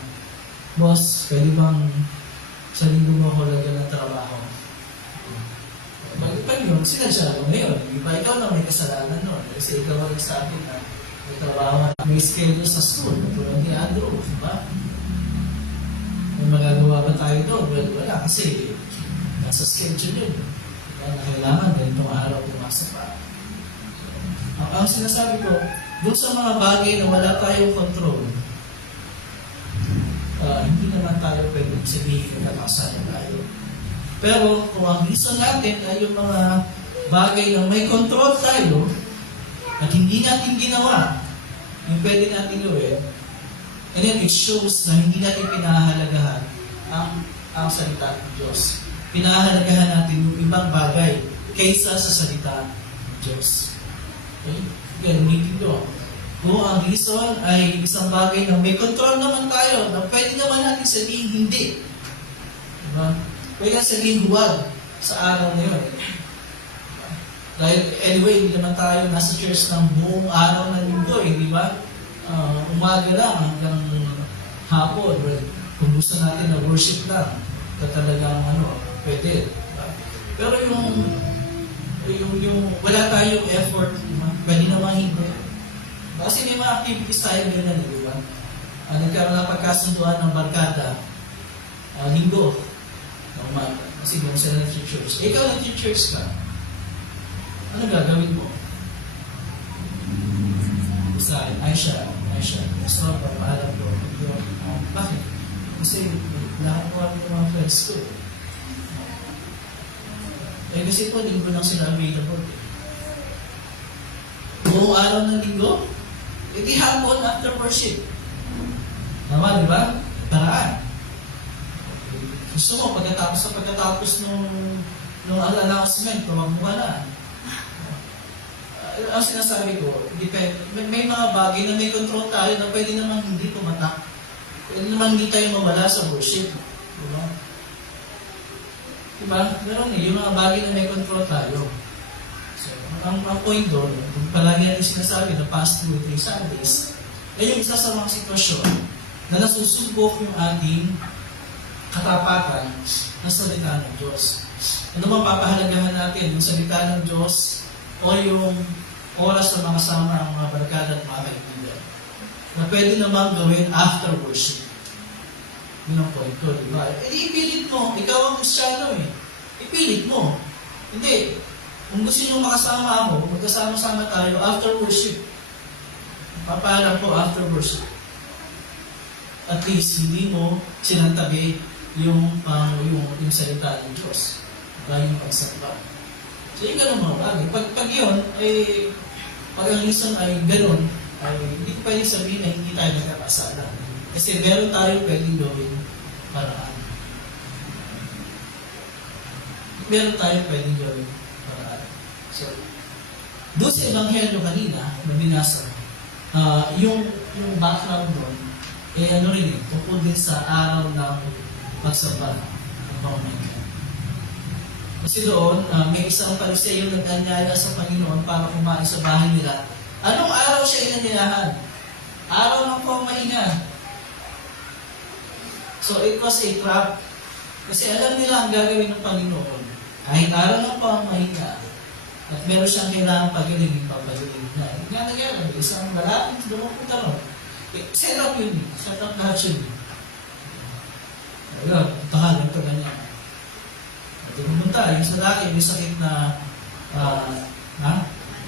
boss, pwede bang sa linggo mo ako lagyan ng trabaho? Pag yun, sinadya mo ngayon. Diba? Ikaw na may kasalanan nun. Kasi ikaw ang nagsabi na may trabaho, may schedule sa school. Tulad ni Andrew, diba? May magagawa ba tayo doon? Well, wala. Kasi nasa schedule yun. Diba? Na kailangan ganitong araw pumasok pa. Ang sinasabi ko, doon sa mga bagay na wala tayong control, hindi naman tayo pwede sabihin na nakasala tayo. Pero kung ang reason natin ay yung mga bagay na may control tayo at hindi natin ginawa yung pwede natin gawin, and then it shows na hindi natin pinahahalagahan ang salita ng Diyos. Pinahahalagahan natin yung ibang bagay kaysa sa salita ng Diyos. Okay? Again, ulitin ko. Kung ang reason ay isang bagay na may control naman tayo, na pwede naman natin sabihin hindi. Diba? Pwede natin sabihin huwag sa araw na yun. Dahil anyway, hindi naman tayo nasa church ng buong araw ng linggo, di ba? Umaga lang hanggang hapon. Well, kung gusto natin na worship lang, talagang pwede. Diba? Pero yung wala tayong effort, diba? Pwede naman hindi. Kasi may mga activities tayo ganyan, di ba? Nagkaroon ng pagkasunduan ng barkada, linggo, na umaga. Kasi kung sila nag-church. Ikaw nag-church ka, ano gagawin mo? Isa, Aisha, gusto ko, paalam ko. Bakit? Kasi lahat mo ang mga friends ko. Kasi po, linggo lang sila available. Buong araw ng linggo, iti hapon after worship. Tama, di ba? Paraan. Gusto mo, pagkatapos nung announcement, tumag mo ka na. Ang sinasabi ko, depende. May mga bagay na may control tayo na pwede naman hindi tumatak. Pwede naman hindi tayo mawala sa worship. Diba? Diba? Meron yung mga bagay na may control tayo. So, ang point doon, kung palagi natin sinasabi na past 2-3 Sundays, ay yung isa sa mga sitwasyon na nasusubok yung ating katapatan na salita ng Diyos. Ano mapapahalagahan natin? Yung salita ng Diyos o yung oras na makasama ang mga barkada at mga kaibigan na pwede naman gawin after worship. Yun ang point ko, di ba? Eh, di ipilit mo. Ikaw ang Kristiyano eh. Ipilit mo. Hindi. Kung gusto nyo makasama ako, magkasama-sama tayo after worship. Papahala po after worship. At least, hindi mo sinantabi yung salita ng Diyos. Diba? Yung pagsamba. So, yung ganun mga bagay. Pag yun, pag ang reason ay ganun, ay hindi ko pwede sabihin na hindi tayo nagkakasala. Kasi meron tayo pwedeng gawin paraan. Meron tayo pwedeng gawin paraan. So, doon sa Ebanghelyo kanina, na binasa, yung background doon, ano rin tungkol din sa araw ng pagsamba ng pamamagitan. Kasi doon, may isang Pariseo nag-anyaya sa Panginoon para kumain sa bahay nila. Anong araw siya inanyayahan? Araw ng pamamahinga. So it was a trap. Kasi alam nila ang gagawin ng Panginoon. Kahit araw ng pamamahinga, at meron siyang kailangan pagaling, papagaling na. Nga nangyari, isang lalaki, dumapunta ron. Set up yun. Set up lahat yun. Ayun, tahalan pa ganyan. At pumunta, yung sa laki, may sakit na,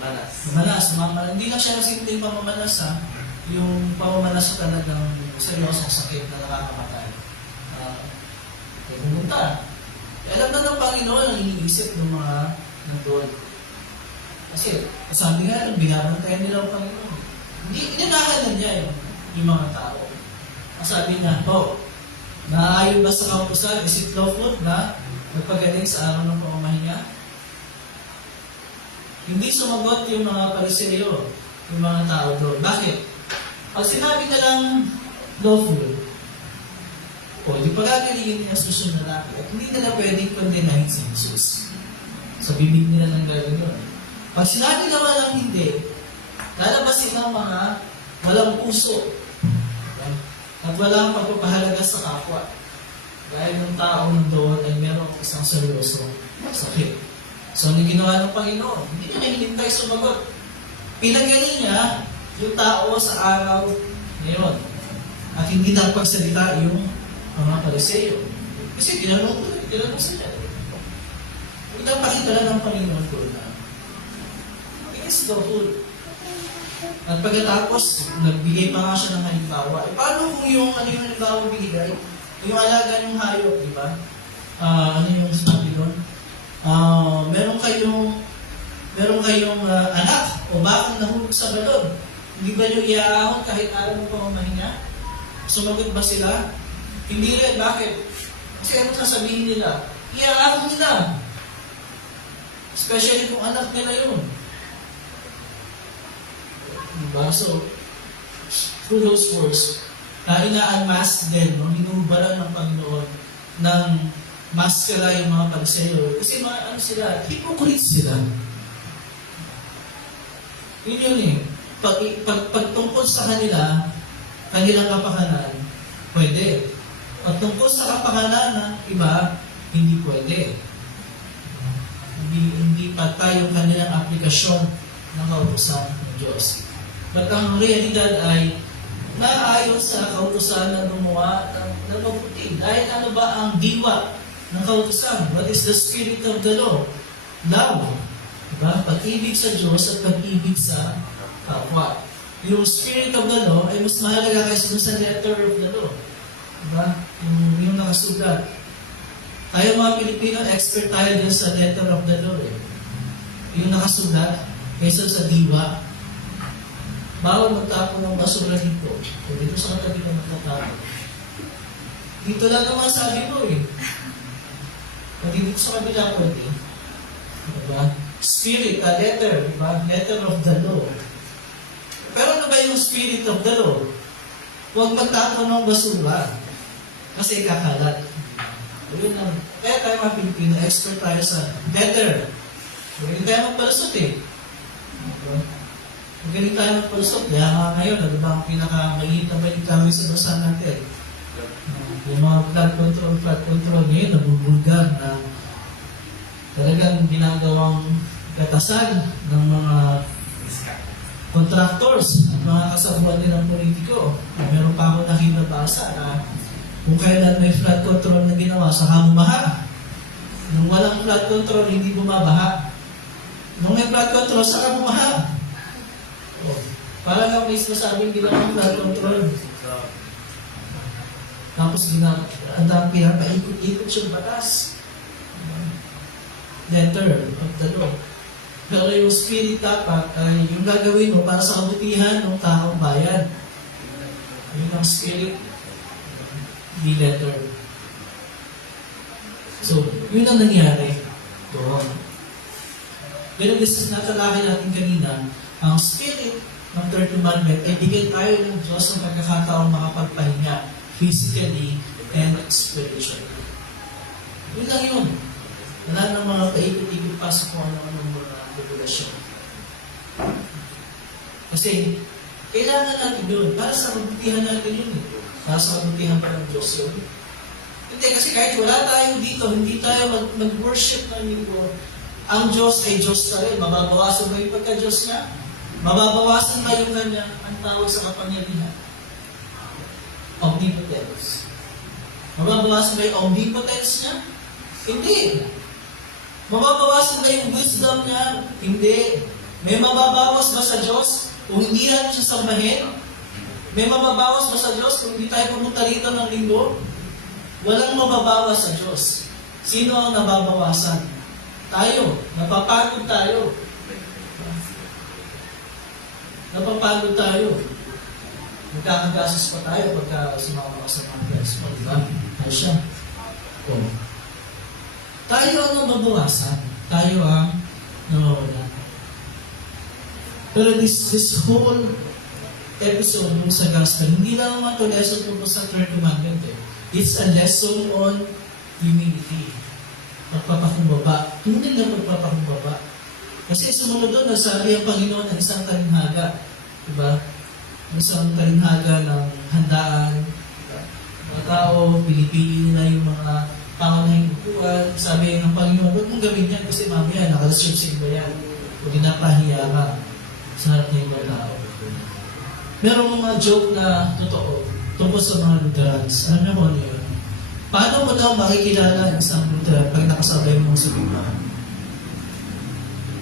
Mamanas. Hindi lang siya nasimpleng pamamanas, ha? Yung pamamanas sa talagang seryosong sakit na nakakamatay. Pumunta. Alam na ng Panginoon ang iniisip ng mga nandun. Kasi, sabi nga, binabantayan nila ang Panginoon. Hindi, inanahan na niya yung mga tao. Sabi niya, naayon ba sa kautusan? Is it lawful na magpagaling sa araw ng pamamahinga? Hindi sumagot yung mga Pariseo, yung mga tao doon. Bakit? Pag sinabi na lang lawful, di pagagalingin niya susunod na laki. At hindi nila pwedeng kondenahin si Jesus. Sa bibig nila ng gawin doon. Pag sinabi naman lang hindi, lalabasin ng mga walang puso. At walang pagpapahalaga sa kapwa. Dahil yung tao doon ay meron isang seryosong sakit. So, ano ginawa ng Panginoon? Hindi niya hinintay sumagot. Pinagaling niya yung tao sa araw ngayon. At hindi nagpagsalita yung mga Pariseo. Kasi tinanong sila. Pinapakita lang ng Panginoon ko na it is lawful. At pagkatapos, nagbigay pa nga siya ng halimbawa. Paano kung yung halimbawa binigay? Yung alaga ng hayop, di ba? Ano yung sabi doon? Meron kayong anak o bakang nahulog sa balon. Hindi ba nyo iaahon kahit araw mo pamamahinga? Sumagot ba sila? Hindi rin. Bakit? Kasi ano sasabihin nila? Iaahon nila. Especially kung anak nila yun. Diba? So, through those words, ina-unmask din, hinubalan ng Panginoon ng maskara yung mga Pariseo. Kasi sila, hypocrites sila. Yun. Pag tungkol sa kanilang kapakanan, pwede. Pag tungkol sa kapakanan ng iba, hindi pwede. Hindi patay yung kanilang aplikasyon ng kautusan ng Diyos. But ang realidad ay naayon sa kautusan na gumawa ng mabuti. Dahil ano ba ang diwa ng kautusan? What is the spirit of the law? Love. Diba? Pag-ibig sa Diyos at pag-ibig sa kapwa. Yung spirit of the law ay mas mahalaga kaysa sa letter of the law. Diba? Yung nakasulat. Tayo mga Pilipino, expert tayo dun sa letter of the law. Yung nakasulat kaysa sa diwa. Bawal magtapon ng basura dito. O dito sa katabi na magtatapon. Dito lang naman sabi mo O dito sa kabila ko diba? Spirit, letter, diba? Letter of the law. Pero ano ba yung spirit of the law? Huwag magtapon ng basura. Kasi kakalat. Yun lang. Kaya tayo mga Pilipino, expert tayo sa letter. Hindi tayo magpalusot Diba? Magaling tayo magpalusot. Kaya nga ngayon, ano ba ang pinaka-mahihit na balik kami sa bansa natin? Yung mga flood control ngayon, nabubulgar na talagang ginagawang katasan ng mga contractors at mga kasabuan nilang politiko. Meron pa ako nakibabasa na Kung kailan may flood control na ginawa, saka bumaha. Nung walang flood control, hindi bumabaha. Nung may flood control, saka bumaha. Oh, para lang may sinasabing ginawang flood control. Tapos ang dami pinapaikot-ikot yung batas. Letter of the law. Pero yung spirit dapat ay yung gagawin mo para sa kabutihan ng taong bayan. Yun ang spirit, the letter. So, yun ang nangyari doon. Pero this is natalakay natin kanina, ang spirit ng third commandment ay bigay tayo ng Diyos ng pagkakataong makapagpahinga physically and spiritually. Yun lang yun. Wala nang mga paikot-ikot pa sa kung ano-anong mga regulasyon. Kasi, kailangan natin yun. Para sa kabutihan natin yun. Para sa kabutihan pa ng Diyos yun. Hindi, kasi kahit wala tayo dito, hindi tayo mag-worship ng linggo, ang Diyos ay Diyos pa rin. Mababawasan ba yung pagka-Diyos niya? Mababawasan ba yung kanya ang tawag sa kapangyarihan? Omnipotence. Mababawasan ba yung omnipotence niya? Hindi. Mababawasan ba yung wisdom niya? Hindi. May mababawas ba sa Diyos kung hindi natin siya sambahin? May mababawas ba sa Diyos kung hindi tayo pumunta rito ng linggo? Walang mababawas sa Diyos. Sino ang nababawasan? Tayo. Napapagod tayo. Napapagod tayo. Magkakagastos pa tayo pagka sumama ka sa mga guys mo, diba? Ay siya. Oh. Tayo ang mababawasan. Tayo ang nawawala. Pero this whole episode ng sa gospel, hindi lang naman ito lesson tungkol sa third commandment. It's a lesson on humility. Pagpapakumbaba. Tunay na pagpapakumbaba. Kasi sumunod doon, nagsabi ang Panginoon ng isang talinhaga. Diba? Isang talinhaga ng handaan. Mga tao, pinipili nila yung mga pangunahing upuan. Sabi ng Panginoon, huwag mong gawin yan kasi mamaya nakareserve sa iba yan. O ginapahiya ka sa harap ng ibang tao. Merong mga joke na totoo tungkol sa mga Lutherans. Alam niyo mo yun? Paano mo daw makikilala ang isang Lutheran pag nakasabay mo sa simbahan?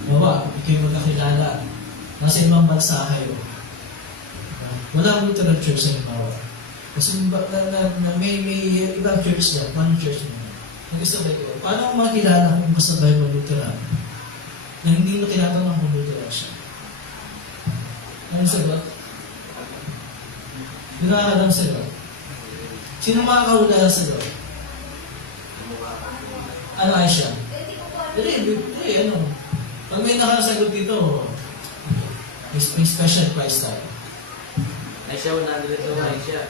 Bawa, ikaw magkakilala. Nasa ibang bansa kayo. Walang Lutheran church sa Ibawa. Kasi may ibang church yan. One church na. Nag-isabay ko. Paano mo makilala kung kasabay mo Lutheran? Na hindi mo tinatanong kung Lutheran siya. Anong sagot? Hindi nakakalang sagot. Sino makakahula sa sagot? Ano ay siya? Ano? Pag may nakasagot dito, may special prize tayo. Ay siya, 100 daw ay siya.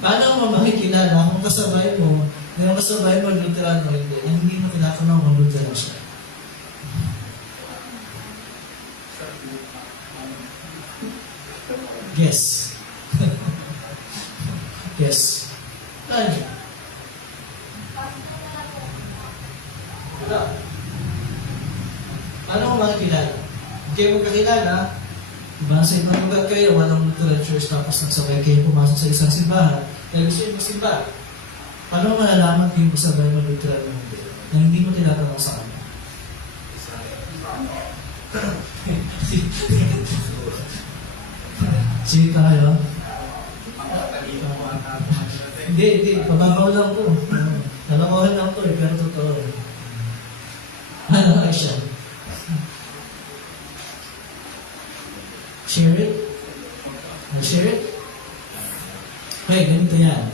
Paano mo makikilala kung kasabay mo, yung kasabay mo Lutheran o hindi mo tinatanong kung Lutheran siya? Yes. Yes. Ano? Wala. Paano mo makikilala? Hindi kayo magkakilala, diba? Sa ibang lugar kayo, walang Lutheran church, tapos nagsabay kayo pumasok sa isang simbahan, dahil gusto yung magsimba. Paano mo malalaman kung yung kasabay mo Lutheran o hindi? Na hindi mo tinatanong sa kanya? Sige tayo. Hindi. Pababaw lang to. Nalakohan lang to pero totoo. Ano ay siya? Share it? Share it? Okay, ganito yan.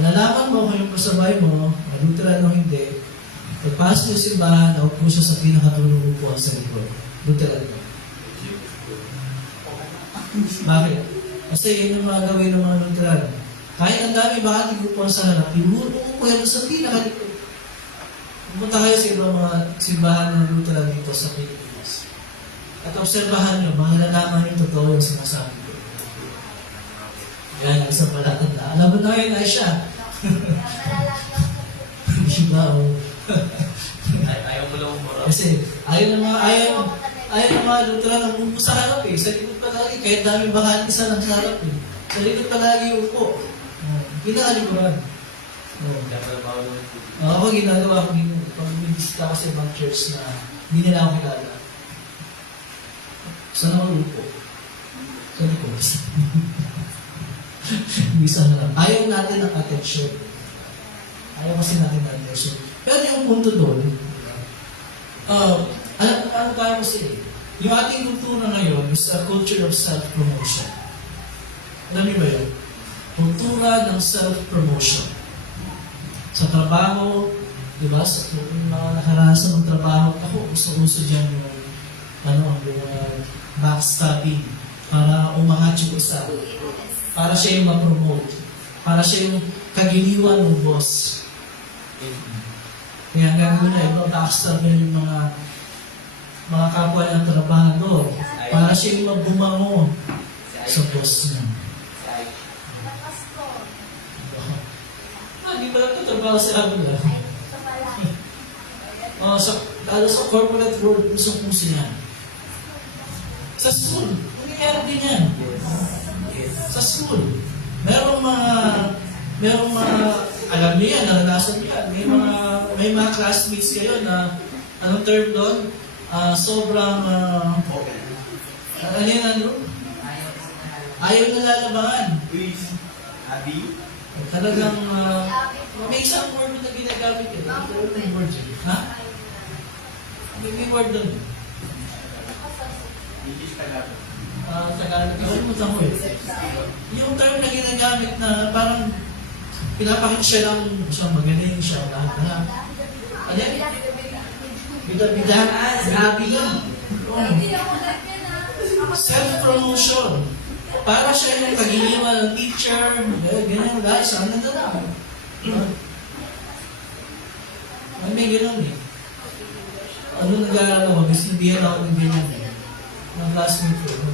Malalaman mo kung yung kasabay mo, Lutheran o hindi, pagpasok ng simbahan, naupo siya sa pinakatulong upuan sa likod. Lutheran mo. Bakit? Kasi yun yung mga gawin ng mga Lutheran. Kahit ang dami bakit upuan sa harap, inuupo yan sa pinakalikod. Pumunta kayo sa ibang mga simbahan ng Lutheran dito sa Pilipinas. At obserbahan nyo, malalaman yung totoo yung sinasabi ko. Yan, ang isang palatanda. Alam mo na yun, Aisha. Diba? Ayaw mo lang umurap. Kasi ayaw ng mga Lutheran ang umupo sa harap eh. Sa likod pa lagi, kahit daming bahan isa lang sa harap eh. Sa likod palagi upo. Ginaaliguran. Ako ginagawa ko din. Pag binisita ko sa ibang church na hindi nila ako kilala. Saan ako upo? Sa likod. Bisa na lang. Ayaw natin ng attention. Ayaw kasi natin ng attention. Pero yung punto doon, ano tayo kasi, yung ating kultura ngayon is a culture of self-promotion. Alam niyo ba yun? Kultura ng self-promotion. Sa trabaho, di ba? Sa mga nakarasan ng trabaho, ako, gusto-gusto dyan yung, yung backstabbing para umangat yung isa. Para siya yung ma-promote. Para siya yung kagiliwan ng boss. Kaya gagawin na iba, backstab yung mga kapwa ng trabahador. Para siya yung mabumango sa boss niya. Hindi ba lang ito trabaho sa amin lang? Lalo sa corporate world, pusong-puso yan. Sa school, nangyayari din yan. Sa school, merong mga, alam niyo yan, naranasan niyo yan. May mga classmates kayo na, anong term doon? Sobrang, ayaw na lalabangan. Talagang, may isang word na ginagamit yun. May word yun. Ha? May word doon. Tagalog. Kalimutan ko eh. Yung term na ginagamit na parang pinapakita siya lang siya magaling, siya lahat. Ano yan? Bida-bida. Grabe lang. Self-promotion. Para siya yung kagiliwan ng teacher, ganyan, guys, ano na lang. May gano'n eh. Ano nag-aalala ko, bisnibihan ako ng ganyan eh. Ng classmate ko.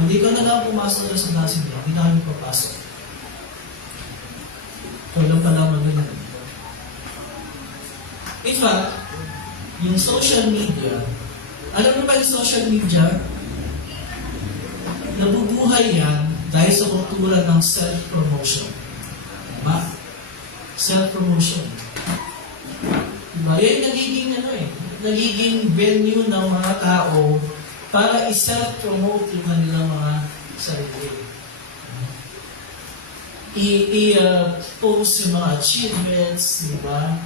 Hindi ko na lang pumasok sa classmate ko, hindi na kami papasok. Walang pala magaling. In fact, yung social media, alam mo ba yung social media? Nabubuhay yan dahil sa kultura ng self-promotion. Diba? Self-promotion. Diba? Yan nagiging venue ng mga tao para i-self-promote yung kanilang mga sarili. I-post yung mga achievements, diba?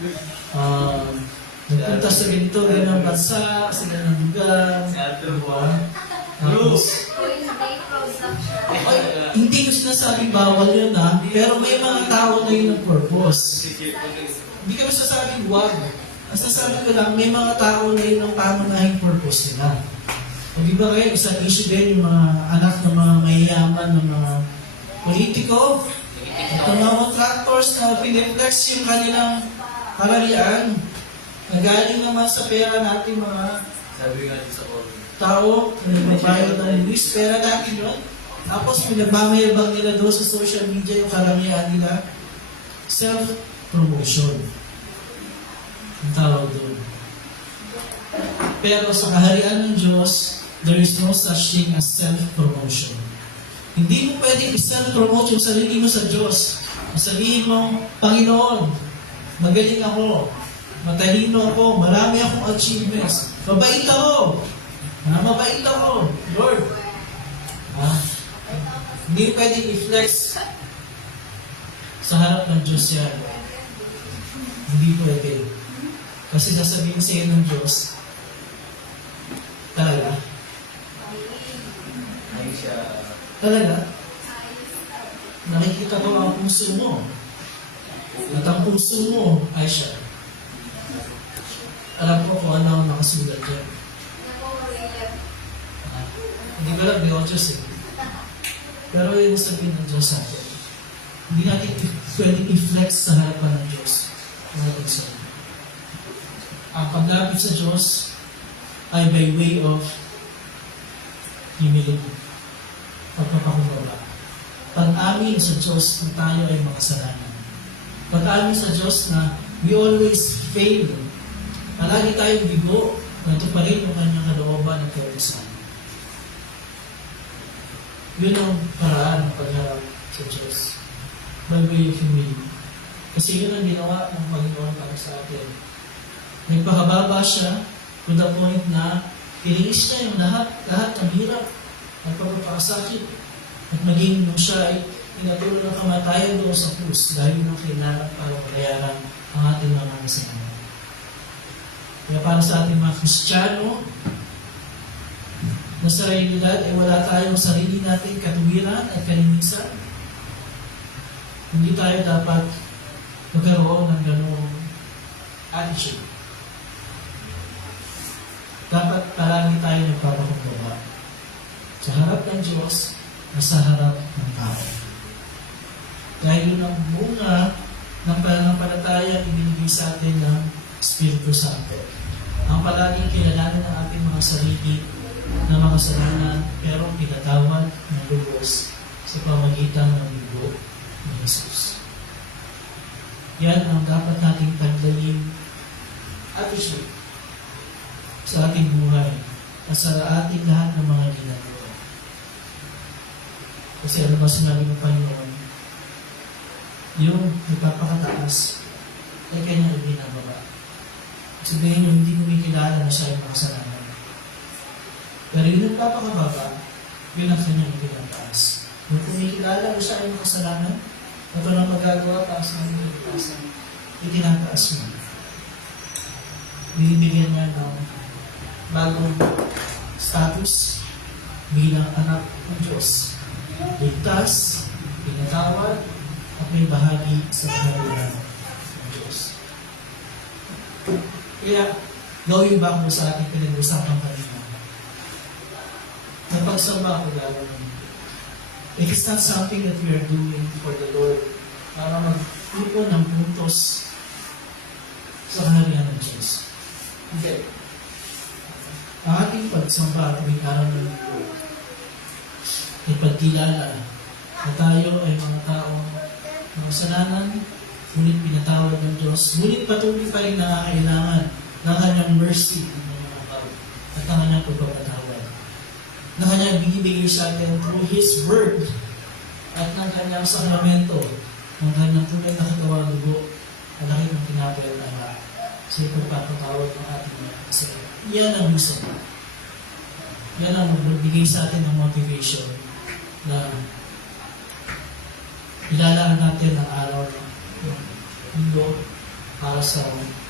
Nagpunta sa ganito, ganang bansa, sa ganang lugar. Diba? Hindi ko sinasabing bawal yun pero may mga tao na yun ng purpose. Hindi ko sinasabing wag. Ang sasabi ko lang, may mga tao na yun ang pangunahing purpose nila. O di ba kayo, isang issue din yung mga anak ng mga mayayaman ng mga politiko, at ng mga contractors na piniflex yung kanilang kararian na galing naman sa pera natin mga tao, nagpapayo ng Luis, pera natin yun. Tapos pinagmamayabang nila doon sa social media yung karamihan nila. Self-promotion. Ang tawag doon. Pero sa kaharian ng Diyos, there is no such thing as self-promotion. Hindi mo pwedeng i-self-promote yung sarili mo sa Diyos. Sabihin mo, Panginoon, magaling ako, matalino ako, marami akong achievements, mabait ako, mabait ako, Lord. Hindi pwedeng i-flex sa harap ng Diyos yan. Hindi pwede. Kasi sasabihin sa iyo ng Diyos, talaga? Talaga? Nakikita ko ang puso mo. At ang puso mo ay siya. Alam ko kung ano ang nakasulat dyan. Hindi ko lang, may Diyos eh. Pero yung sabihin ng Diyos sa atin, hindi natin pwedeng i-flex sa harapan ng Diyos. Ang paglapit sa Diyos ay by way of humility. Pagpapakumbaba. Pag-amin sa Diyos na tayo ay makasalanan. Pag-amin sa Diyos na we always fail. Palagi tayong bigo na tuparin yung kanyang kalooban at kautusan. Yun ang paraan ng pagharap sa Diyos. By way of humility. Kasi yun ang ginawa ng Panginoon para sa atin. Nagpakababa siya to the point na tiniis niya yung lahat ng hirap at pagpapakasakit. At maging nung siya ay pinatuloy ng kamatayan doon sa krus dahil nang kailangan para mabayaran ang ating mga kasalanan. Kaya para sa ating mga Kristiyano, na sa realidad ay wala tayong sarili nating katuwiran at kalinisan. Hindi tayo dapat magkaroon ng gano'ng attitude. Dapat palagi tayo nagpapakumbaba sa harap ng Diyos at sa harap ng tao. Dahil yun ang bunga ng pananampalataya ibinigay sa atin ng Espiritu Santo. Ang palaging kilalanin ng ating mga sarili na makasalanan pero pinatawad ng lubos sa pamagitan ng dugo ni Jesus. Yan ang dapat nating tagdaling attitude sa ating buhay at sa ating lahat ng mga ginagawa. Kasi ano ba sinabi ng Panginoon? Yung nagpapakataas ay kanyang ibinababa. Sabihin yung hindi kumikilala na siya yung makasalanan. Pero yung nagpapakababa, yun ang kanyang ipinataas. Yung kumikilala na siya yung makasalanan, at walang magagawa para sa kanyang ipinataas, itinataas mo. Binibigyan niya ng bagong status bilang anak ng Diyos. Ligtas, pinatawad, at may bahagi sa kaharian ng Diyos. Kaya, going back mo sa ating pinag-usapan kanina, napagsamba ako gagawin. It is not something that we are doing for the Lord para mag-ipon ng puntos sa kaharian ng Diyos. Hindi. Ang ating pagsamba tuwing araw ng linggo ay pagkilala na tayo ay mga taong makasalanan, ngunit pinatawad ng Diyos, ngunit patuloy pa rin nangangailangan ng kanyang mercy ng mga tao at ng kanyang pagpapatawad. Na kanyang binibigay sa atin through His Word at ng kanyang sakramento, ng kanyang tunay na katawan dugo, at laki ng tinapay na sa ipagpapatawad ng ating mga kasalanan. Yan ang gusto. Yan ang magbibigay sa atin ng motivation na ilalaan natin ang araw ng mundo para sa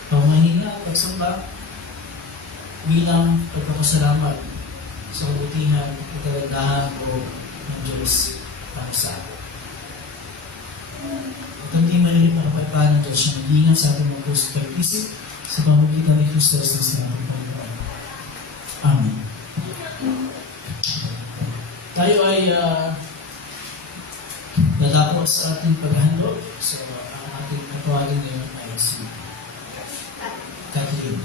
pamahina at pagsamba bilang pagpapasalamat sa kabutihan at kagandahan o ng Diyos para sa atin. At hindi malilit na kapayapaan ng Diyos na mag-iingat sa ating mga puso at isip sa pamamagitan ni Kristo sa ating Panginoon. Amen. Tayo ay dadako sa ating paghahandog. So, ang ating katawagin ngayon ay si Catherine.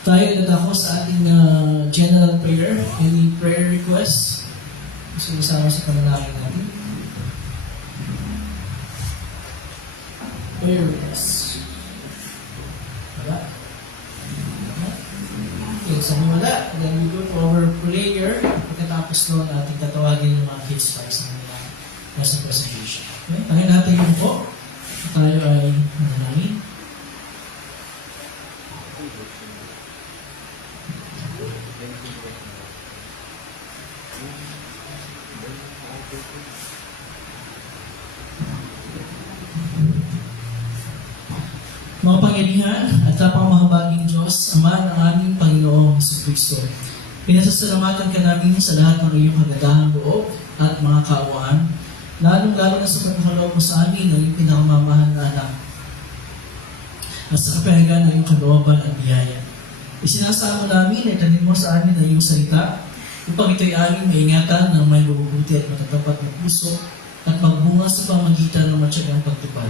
Tayo dadako sa ating general prayer. Any prayer requests? Gusto masama sa panalangin natin? Prayer requests. Wala? Okay, so wala. Then we go to our prayer. Pagkatapos noon, ating tatawagin yung mga kids para sa mga nasa presentation. Okay? Tangin natin yung po. Tayo ay manalangin. Makapangyarihan at kapamahabaging Diyos, Ama ng aming Panginoong Jesucristo. Pinasasalamatan ka namin sa lahat ng iyong kagandahang loob at mga kaawaan lalong-lalo na sa pagkakaloob mo sa amin na yung pinakamamahal na anak at sa kapahagan na yung kalooban at biyaya. Isinasamo namin na itanin mo sa amin na iyong salita upang ito'y aming maingatan ng may mabubuti at matatapat na puso at magbunga sa pamagitan ng matyagang pagtupad.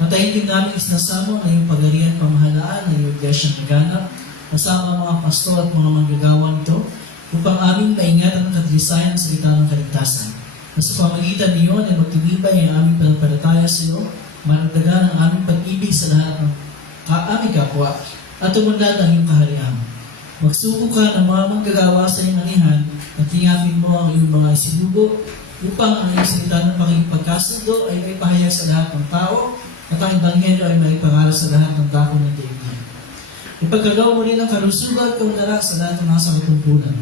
Matayin din namin isinasamo na iyong pagarian pamahalaan na iyong iglesyang naganap kasama ang mga pastor at mga manggagawa nito upang aming maingatan ang katisayan sa salita ng kaligtasan. Na sa pamagitan niyon ay magtumibay ang aming panampalataya sa iyo, maragdagan ang aming pag-ibig sa lahat ng aming kapwa at tumunlad ang iyong kaharian. Magsuko ka ng mga manggagawa sa iyong anihan at tingapin mo ang iyong mga isinugo upang ang iyong salita ng pakikipagkasundo ay may pahayag sa lahat ng tao at ang Ebanghelyo ay may pangaral sa lahat ng dako ng daigdig. Ipagkagawa mo rin ang kalusugan at kaunlaran sa lahat ng nasa katungkulan,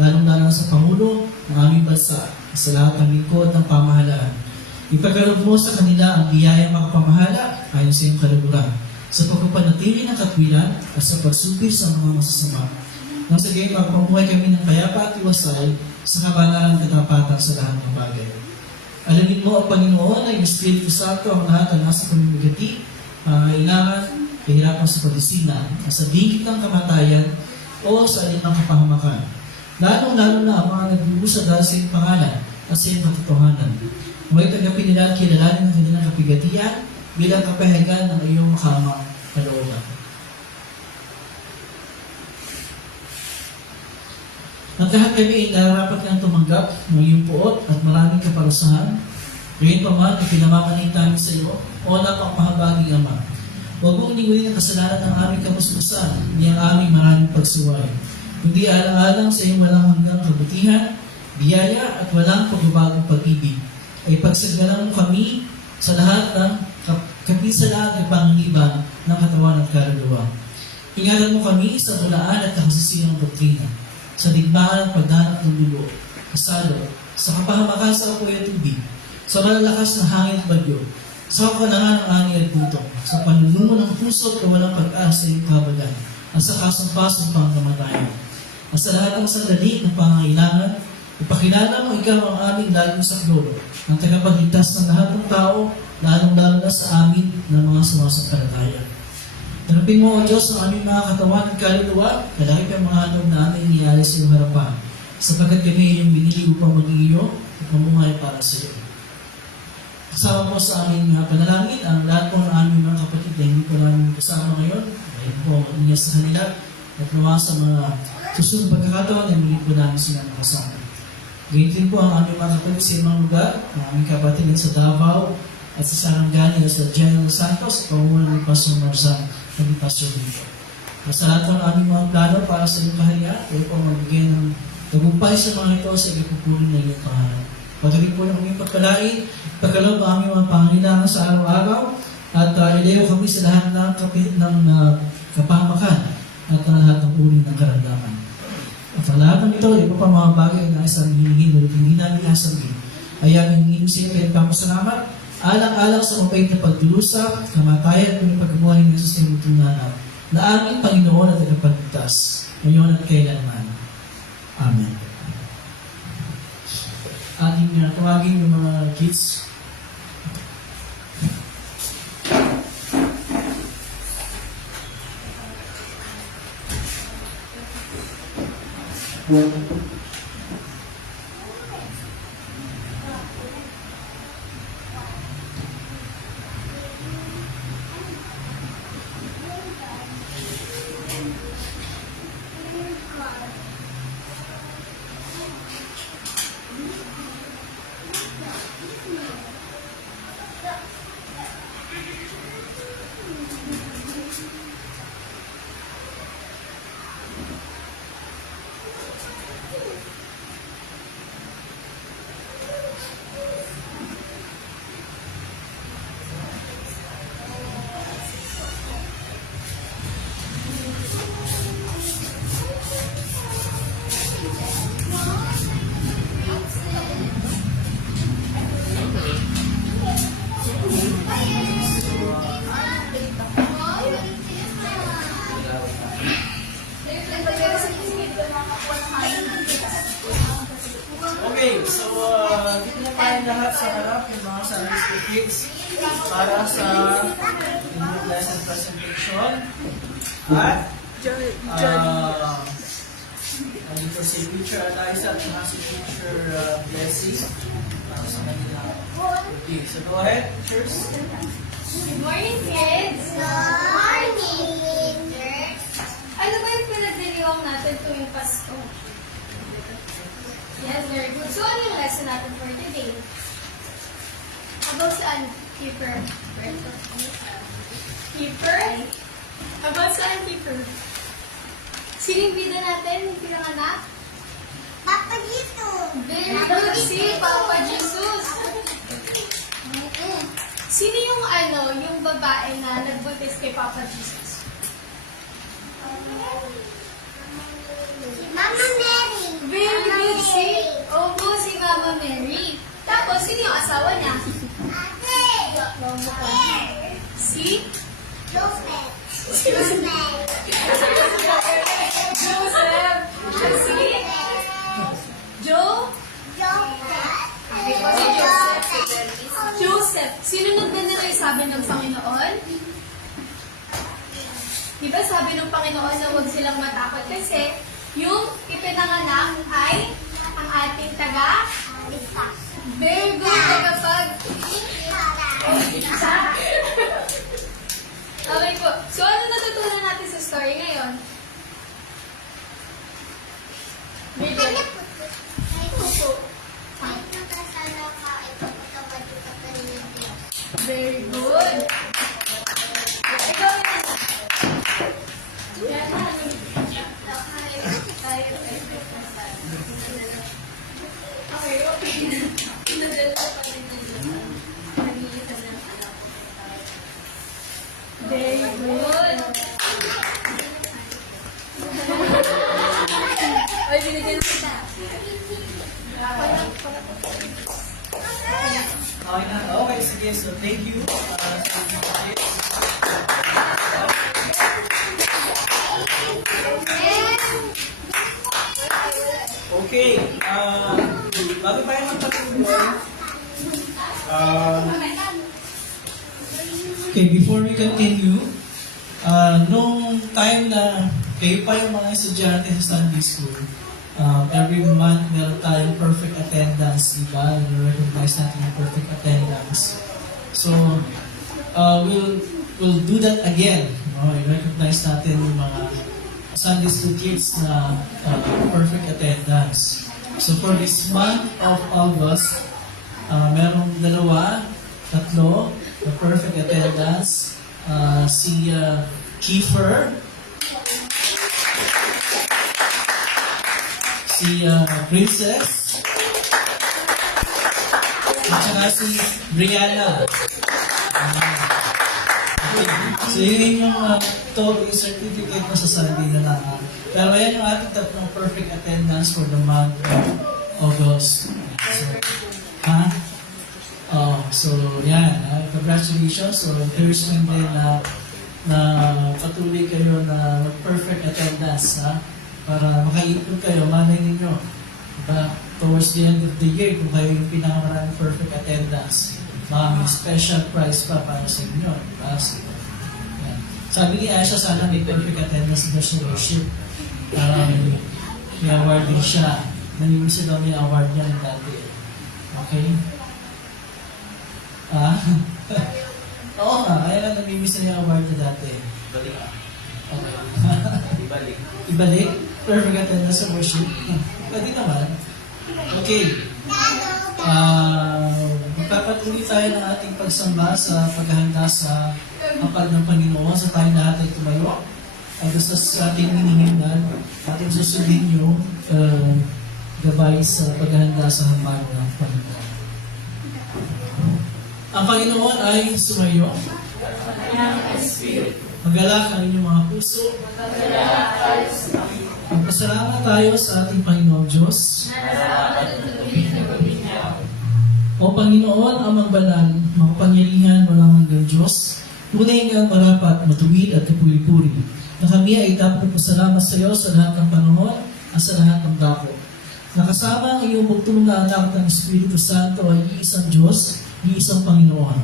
lalong-lalo sa Pangulo ng aming bansa at sa lahat ng lingkod ng pamahalaan. Ipagkaloob mo sa kanila ang biyayang makapamahala ayon sa iyong kaluguran, sa pagpapanatili ng katwiran at sa pagsupil sa mga masasama. Nang sa gayon magpamuhay kami ng payapa at iwasay sa kabanalan at katapatan sa lahat ng bagay. Alamin mo ang Panginoon ay Espiritu Santo ang lahat ng nasa pamimigati, pangailangan, kahirapan sa palisina, sa dingit ng kamatayan o sa alin ng kapahamakan. Lalong-lalo na ang mga nagbubusa dahil sa iyong pangalan at sa iyong katotohanan. May tanggapin nila at kilalanin ang kanilang kapigatian bilang kapahagan ng iyong makamang kalooban. Ang lahat kami ay nararapat kang tumanggap ng iyong puot at maraming kaparusahan. Ngayon pa man, ipinamamanay namin sa iyo, o napakmahabaging Ama. Huwag mong iniwin ang kasalanan ng aming kamusmusan, ni ang aming maraming pagsuway. Hindi alang-alang sa iyong walang hanggang kabutihan, biyaya at walang pagbabagong pag-ibig. Ay pagsagalan mo kami sa lahat ng kapisalaan at pangliban ng katawan at kaluluwa. Ingatan mo kami sa bulaan at nakasisiyang doktrina, sa digmaan at pagdanap ng lulo, kasalo, sa kapahamakan sa apoy at tubig, sa malalakas na hangin at bagyo, sa kalangan ng angin at butong, sa panunungo ng puso at kawalang pag-asa ng kabagan, at sa kasumpasong pangkamatayan, at sa lahat ng sandali ng pangangailangan, ipakilala mo ikaw ang aming laging saklolo, ang tagapagligtas ng lahat ng tao, lalong-lalo na sa amin ng mga sumasampalataya. Tanapin mo, O Diyos, ang aming mga katawan at kaluluwa, kalakip ang mga anong na aming iniali sa iyong harapan, sapagkat kami ay iyong binili upang mag-iyo at mamuhay para sa iyo. Kasama mo sa aming mga panalangin ang lahat po ng aming mga kapatid na hindi po namin kasama ngayon. Ngayon po niya sa kanila at nawa sa mga susunod pagkakataon ay muli po namin sila nakasama. Ganyan din po ang aming mga kapatid sa ibang lugar, ang aming kapatid sa Davao at sa Sarangani at sa General Santos at pamulan ng Pastor Marzan at ni Pastor Dito. At sa lahat ng aming mga plano para sa iyong kaharian, kayo po magbigay ng tagumpay sa mga ito sa ipupulong na iyong pangalan. Patuloy po ng aming pagkalain, pagkalaw ang aming mga pangangailangan sa araw-araw at ilayo kami sa lahat ng kapahamakan at lahat ng uri ng karamdaman. At sa lahat ng ito, iba pa mga bagay na isang hiningin ulit hindi namin nasabihin. Ay aming hingin sa iyo kayo pagpasalamat, alang-alang sa mapait na pagdulusap, kamatayan at mga pagkabuhay ng Jesus na mutunanap na aming Panginoon at tagapagligtas, ngayon at kailanman. Amen. Ating tawagin yung mga kids. lahat sa harap, yung mga Sunday School kids, para sa inyong lesson presentation. At, dito si Teacher Eliza at saka si Teacher Blessing para sa kanila. Okay, so go ahead, teachers. Good morning, kids! Good morning! Ano ba yung pinagdiriwang natin tuwing Pasko? Yes, very good. So, ano yung lesson natin for today? About saan? Keeper? Keeper? About saan, Keeper? Sino yung bida natin? Yung pinanganak? Papa dito. Very good. Si Papa Jesus. Sino yung yung babae na nagbuntis kay Papa Jesus? Mama Mary. Very good. Si Mama Mary. Tapos, sino yung asawa niya? Ate. Si? Joseph. Joseph. Si? Joe? Joseph. Sino nagbanda kayo sabi ng Panginoon? Diba sabi ng Panginoon na huwag silang matakot kasi yung ipinanganak ay ang ating very good Okay po. So, ano natutunan natin sa story ngayon? Video. Very good. Ikaw yun. Yan. Okay. Very good. Ay, binigyan kita. Okay na. Okay, sige. So, thank you sa inyong kids. Okay. Bago tayo magpatuloy, okay, before we continue, nung time na kayo pa yung mga estudyante sa Sunday School, every month meron tayong perfect attendance, diba? I-recognize natin yung perfect attendance. So, we'll do that again. I-recognize natin yung mga Sunday School kids na perfect attendance. So, for this month of August, merong tatlo, na perfect attendance. Si Kiefer, si Princess, at saka si Brianna. So yun yung certificate mo sa Sunday na lang. Pero yan yung ating tatlong perfect attendance for the month of August. So yan. Congratulations. So encouragement din na patuloy kayo na perfect attendance. Para makaipon kayo, manay ninyo. Diba? Towards the end of the year, kung kayo yung pinakamaraming perfect attendance, may special prize pa para sa inyo. Diba? So, yan. Sabi ni Aisha, sana may perfect attendance na sa worship. Para may award din siya. Nanimisa daw may award niya ng dati. Okay? Oo nga, kaya namimiss na yung award na dati. Balik. Okay. Ibalik. Ibalik? Perfect attendance sa worship? Pwede naman. Okay. Magpapatuloy tayo ng ating pagsamba sa paghahanda sa kapag ng Panginoon sa tayo lahat ay tumayo. At gusto sa ating hinihingan, ating susundin yung gabay sa paghahanda sa hambag ng Panginoon. Ang Panginoon ay sumayo. Magalak ang inyong mga puso. Magpasalamat tayo sa ating Panginoon Diyos. O Panginoon, amang banal, makapangyarihan, walang hanggang Diyos, tunay kang marapat, matuwid at kapuri-puri, na kami ay dapat magpasalamat sa iyo sa lahat ng panahon at sa lahat ng dako. Nakasama ang iyong bugtong na anak ng Espiritu Santo ay iisang Diyos, iisang Panginoon.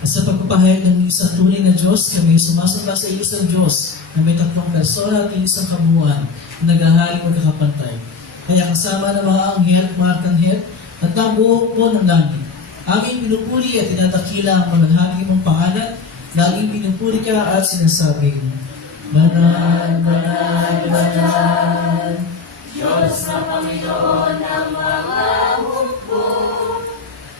At sa pagpapahayag ng isang tunay na Diyos, kami sumasamba sa isang Diyos na may tatlong persona at isang kabuuan na naghahaling magkakapantay. Kaya kasama ng mga anghel, mga arkanghel, at ang buo po ng langit. Aming pinupuri at tinadakila ang malalhati mong pangalan, laging pinupuri ka at sinasabing, Banal, Banal, Banal. Diyos na Panginoon ng mga hukbo,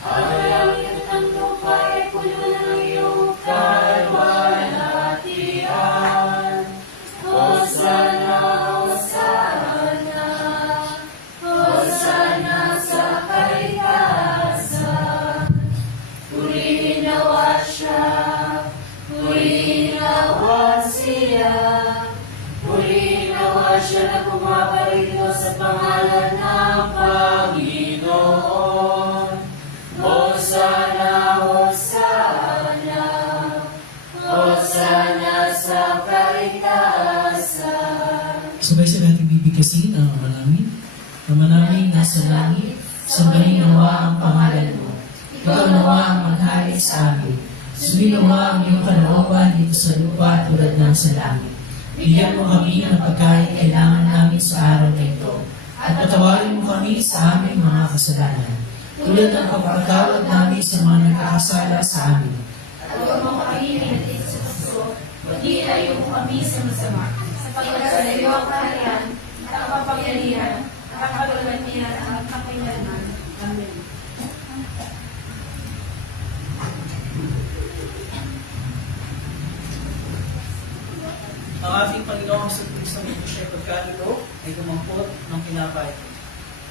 ang langit at lupa ay puno ng iyong kalwalhatian. Hosana, Hosana, Hosana sa kaitaasan. Purihin nawa siya, purihin nawa siya, purihin nawa siya na pumaparito sa pangalan ng Panginoon. Hosana, Hosana, Hosana sa kaitaasan. Sabay sa natin bibigkasin ang Ama namin. Ama namin nasa langit, sambahin nawa ang pangalan mo. Ikaw nawa ang maghari sa amin. Sundin nawa ang iyong kalooban dito sa lupa tulad ng sa langit. Bigyan mo kami ng pagkain kailangan namin sa araw na ito. At patawarin mo kami sa aming mga kasalanan. Tulad ng pagpapatawad namin sa mga nagkakasala sa amin. At huwag mo kami hinalit sa puso, kundi ayaw mo kami sa masama. Sapagkat sa iyo ang kaharian, at ang kapangyarihan, at ang kalwalhatian, at ang kapinlanan. Amen. Ang ating Panginoong sa Kristo ng siya'y pagkalito ay gumampot ng pinapay.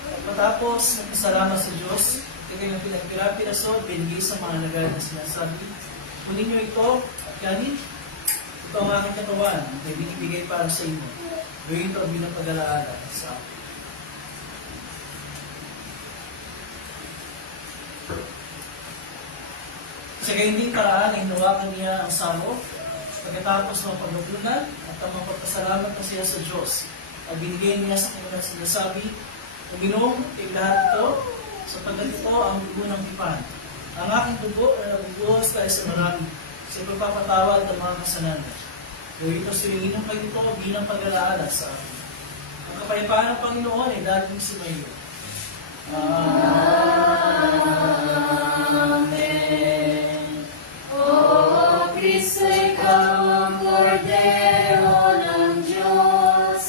At matapos nagpasalamat sa Diyos, ito kayong pinagpira-piraso, binigay sa mga nagalit na sinasabi, kunin niyo ito at kanin. Ito ang aking katawan, ay binibigay para sa inyo. Gawin ito bilang pag-alaala sa akin. Sa gayon din paraan ay hinawakan niya ang samo pagkatapos ng paglutunan at ang mapagpasalamat na siya sa Diyos. At binigay niya sa kanilang sinasabi, uminom kayo lahat ito, sapagkat ito ang dugo ng tipan. Ang aking dugo ay nabubuhos tayo sa marami, sa pagpapatawad ng mga kasalanan. Gawin ito silihin ng kayo ito bilang pag-alaala sa akin. Ang kapayapaan ng Panginoon ay daging sumayo. Amen. O Kristo, ikaw ang Kordero ng Diyos,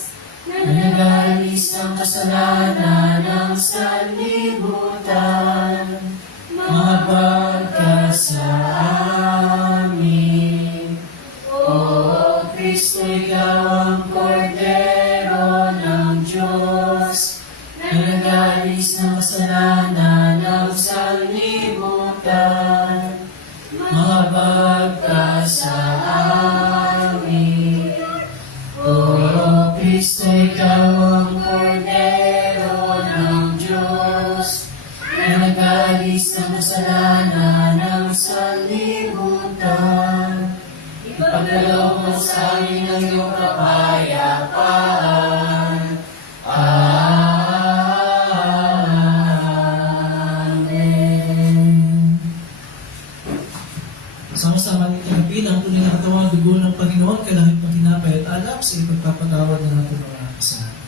na nagalis ng kasalanan ng sanlibutan. Mabag ka sa amin. O Kristo, ikaw ang Kordero ng Diyos, na nagalis ng kasalanan ng sanlibutan. Mabag ka sa amin. O Kristo, ikaw ang Kordero ng Diyos, na nagalis ng kasalanan ng sanlibutan. Ipagkaloob mo sa amin ang iyong kapayapaan. Amen. Sama-sama natin ang ang tunay na katawan, dugo ng Panginoon, kailangan patinapay at alap sa ipagpapatawad na natin mga kasalanan.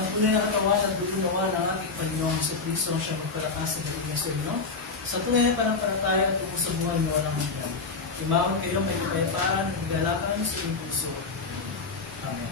Ang tunay na katawan at dulo nawa ng ating Panginoong sa Kristo ang siyang magpalakas sa daligyan sa inyo. Sa tunay na panampalataya at tungo sa buhay na walang hanggan. Imaon kayo may kapayapaan at galakan sa inyong puso. Amen.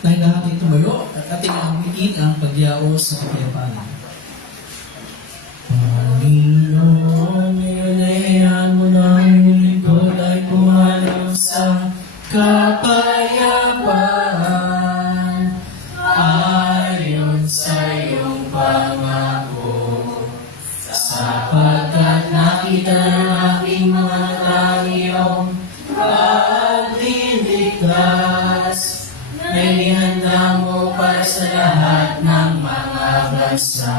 Dahil lahat ay tumayo at ating aamitin ang pagyao sa kapayapaan. Panginoon, ngayon ay hayaan mo na ang lingkod ay pumalang sa kapayapaan. Ayon sa iyong pangako, sapagkat nakita ng aking mga natangiyong pagliligtas. May ihanda mo para sa lahat ng mga bansa.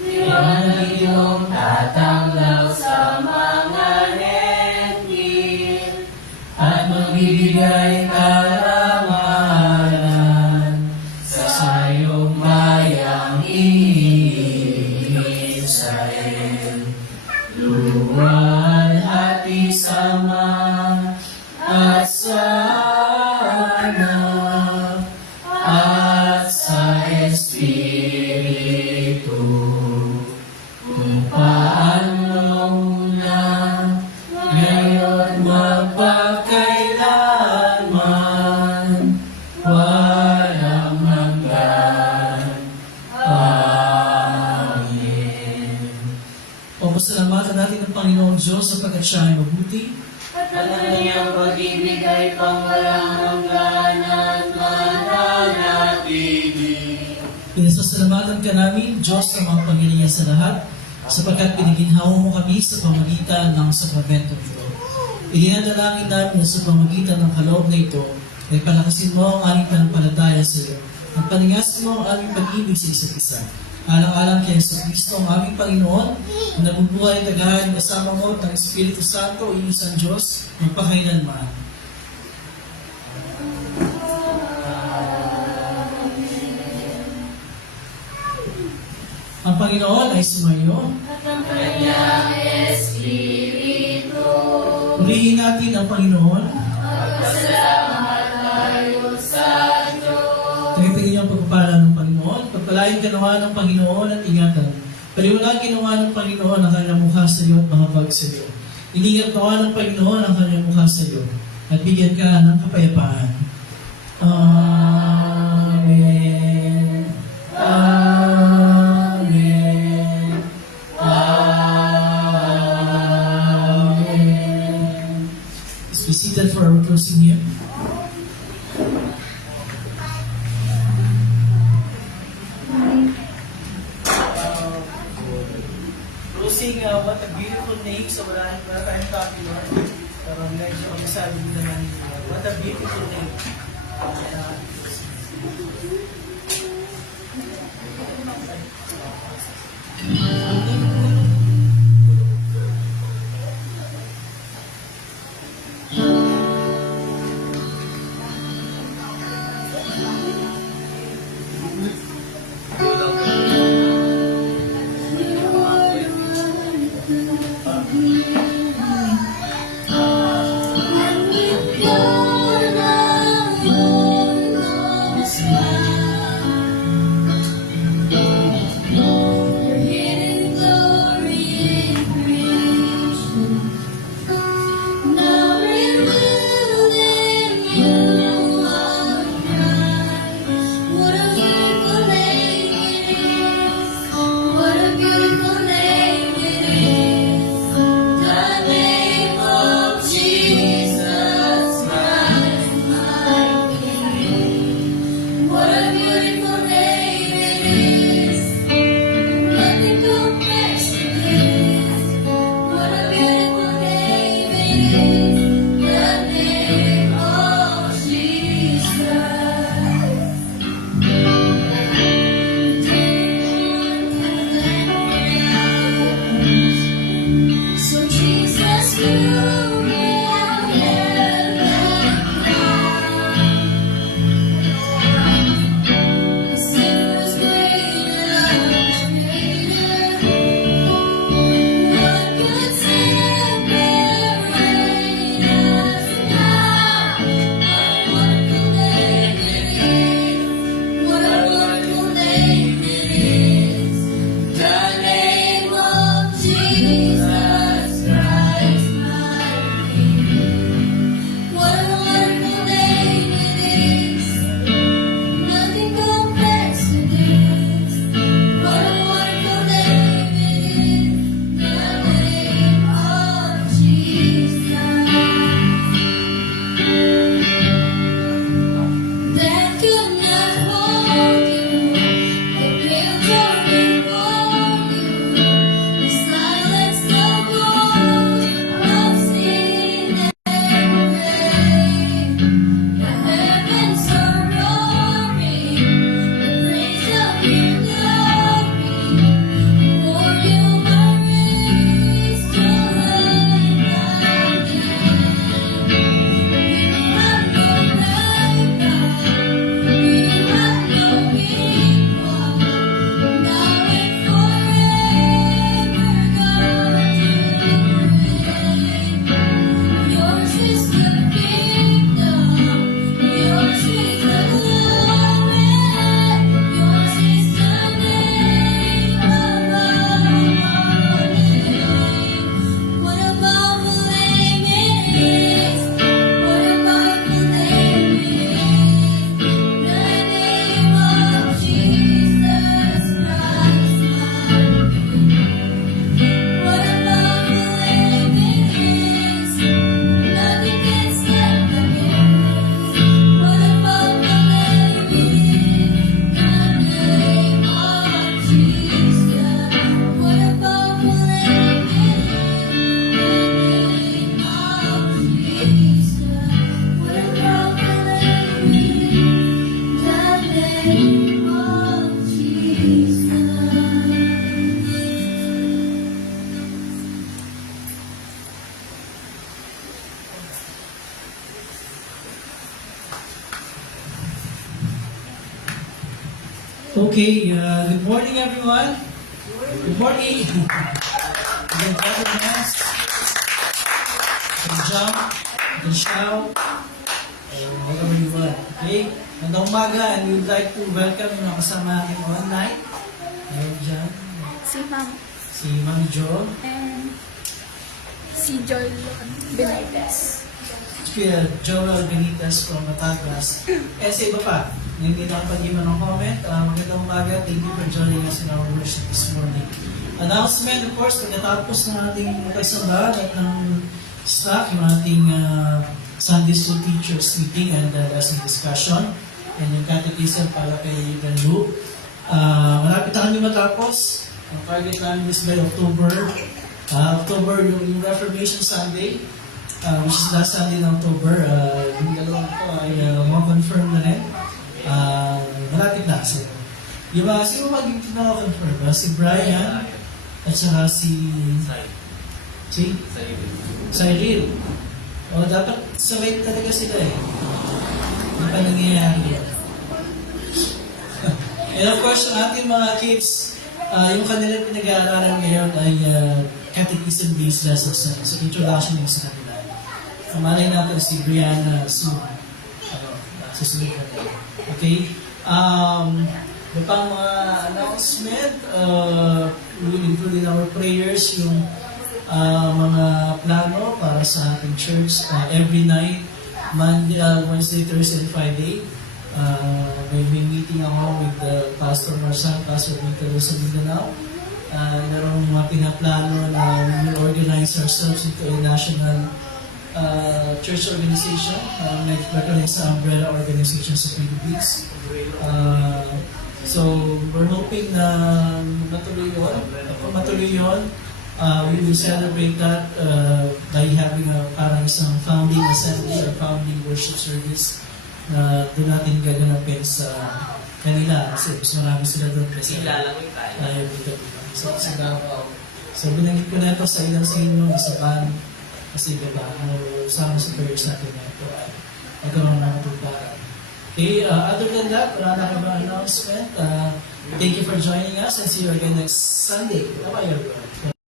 Yan ang iyong tatanglaw sa mga hentil at magbibigay karangalan sa iyong bayang Israel. Luwan at isama at sana at sa Espiritu, kung paano na ngayon magpakailanman, walang hanggan. Amen. O pasalamatan natin ang Panginoong Diyos sapagkat siya ay mabuti. At ang kanyang pag-ibig ay pangwalang hanggan at mananatili. Pinasasalamatan ka namin, Diyos ng mga Panginoon sa lahat, sapagkat piniginhawa mo kami sa pamagitan ng sakramento nito. Idinadalangin namin na sa pamagitan ng kaloob na ito, ay palakasin mo ang aming panampalataya sa iyo, at paningasin mo ang aming pag-ibig sa isa't isa. Alang-alang kay Yesu Kristo, ang aming Panginoon, na nabubuhay at tagahan kasama mo ng Espiritu Santo, iisang Diyos, magpakailanman. Ang Panginoon ay sumayo. At ang kanyang Espiritu, Purihin natin ang Panginoon. magpasalamat tayo sa Diyos. Kaya tingin ang pagpapala ng Panginoon. Pagpalain ka nawa ng Panginoon at ingatan. Paliwanagin nawa ng Panginoon ang kanyang mukha sa iyo at mahapag sa iyo. Iningatan nawa ng Panginoon ang kanyang mukha sa iyo at bigyan ka ng kapayapaan. Amen. Amen. Amen. Let's be seated for our closing hymn. Closing, what a beautiful name. So wala tayong copy, Lord. Pero medyo ang sabi din naman, what a beautiful day. So Jesus, you will never die. Sin was greater, what could separate us now? What a wonderful name it is! What a wonderful name it is! The name of Jesus Christ, my King. What a wonderful name it is! Nothing compares to this. What a wonderful name it is! The name of Jesus. That could not hold you. The veil tore before you. The silence, the ghost of sin and pain. The heavens are roaring, the praise of your glory. For you are raised to life again. You have no rival, you have no equal. Now and forever, God, you reign. Yours is the kingdom, yours is the glory, yours is the name above all names. What a powerful name it is! What a powerful name it is! The name of Jesus Christ, my King. What a powerful name it is! Nothing can stand against. What a powerful name it is! The name of Jesus. What a powerful name it is! The name of Jesus. What a powerful name it is! The name of Jesus. Okay, good morning everyone. Good morning. You can clap your hands. You can jump. You can shout. Whatever you want. Okay? Magandang umaga and we would like to welcome yung mga kasama natin online. Meron dyan. Si Ma'am Si Mami Jo. and si Joel Benitez. Kuya Joel Benitez from Batangas. Eh, sa iba pa, hindi na pag-iwan ng comment. Magandang umaga. Thank you for joining us in our worship this morning. Announcement, of course, pagkatapos ng ating kaisambaan at ng staff, yung ating Sunday School Teachers Meeting and lesson discussion and yung catechism para kay Ganlu. Malapit na kami matapos. Ang target namin is by October. October yung Reformation Sunday. which is last Sunday ng October. Yung dalawang ito ay confirm na rin. Malapit na sila. Yung mga, sino maging pinaka-confirm? Si Brian at saka si Cyril. O, dapat sabay talaga sila eh. Hindi pa nangyayari yan. And of course, ang ating mga kids, yung kanilang pinag-aaralan ngayon ay catechism-based lessons na. So, introduction yung sa kanila. Malay natin si Brianna soon. Susunod na rin. Okay? May pang mga announcement, we will include in our prayers yung mga plano para sa ating church every night, Monday, Wednesday, Thursday, and Friday. May meeting ako with Pastor Marsan, Pastor Victor sa Mindanao. Merong mga pinaplano na we will organize ourselves into a national church organization. Nag-recognize sa umbrella organization sa Philippines. So, we're hoping na matuloy yun. Kung matuloy yun, we will celebrate that by having parang isang founding assembly or founding worship service na doon natin gaganapin sa kanila. Kasi mas marami sila doon kasi ayaw dito. So, sa Davao. So, binanggit ko na ito sa ilang sa inyo, sa band, kasi diba, sama sa prayers natin na ito ay magkaroon ng tubaran. Okay, other than that, wala na kayo announcement. Thank you for joining us and see you again next Sunday. Bye-bye everyone.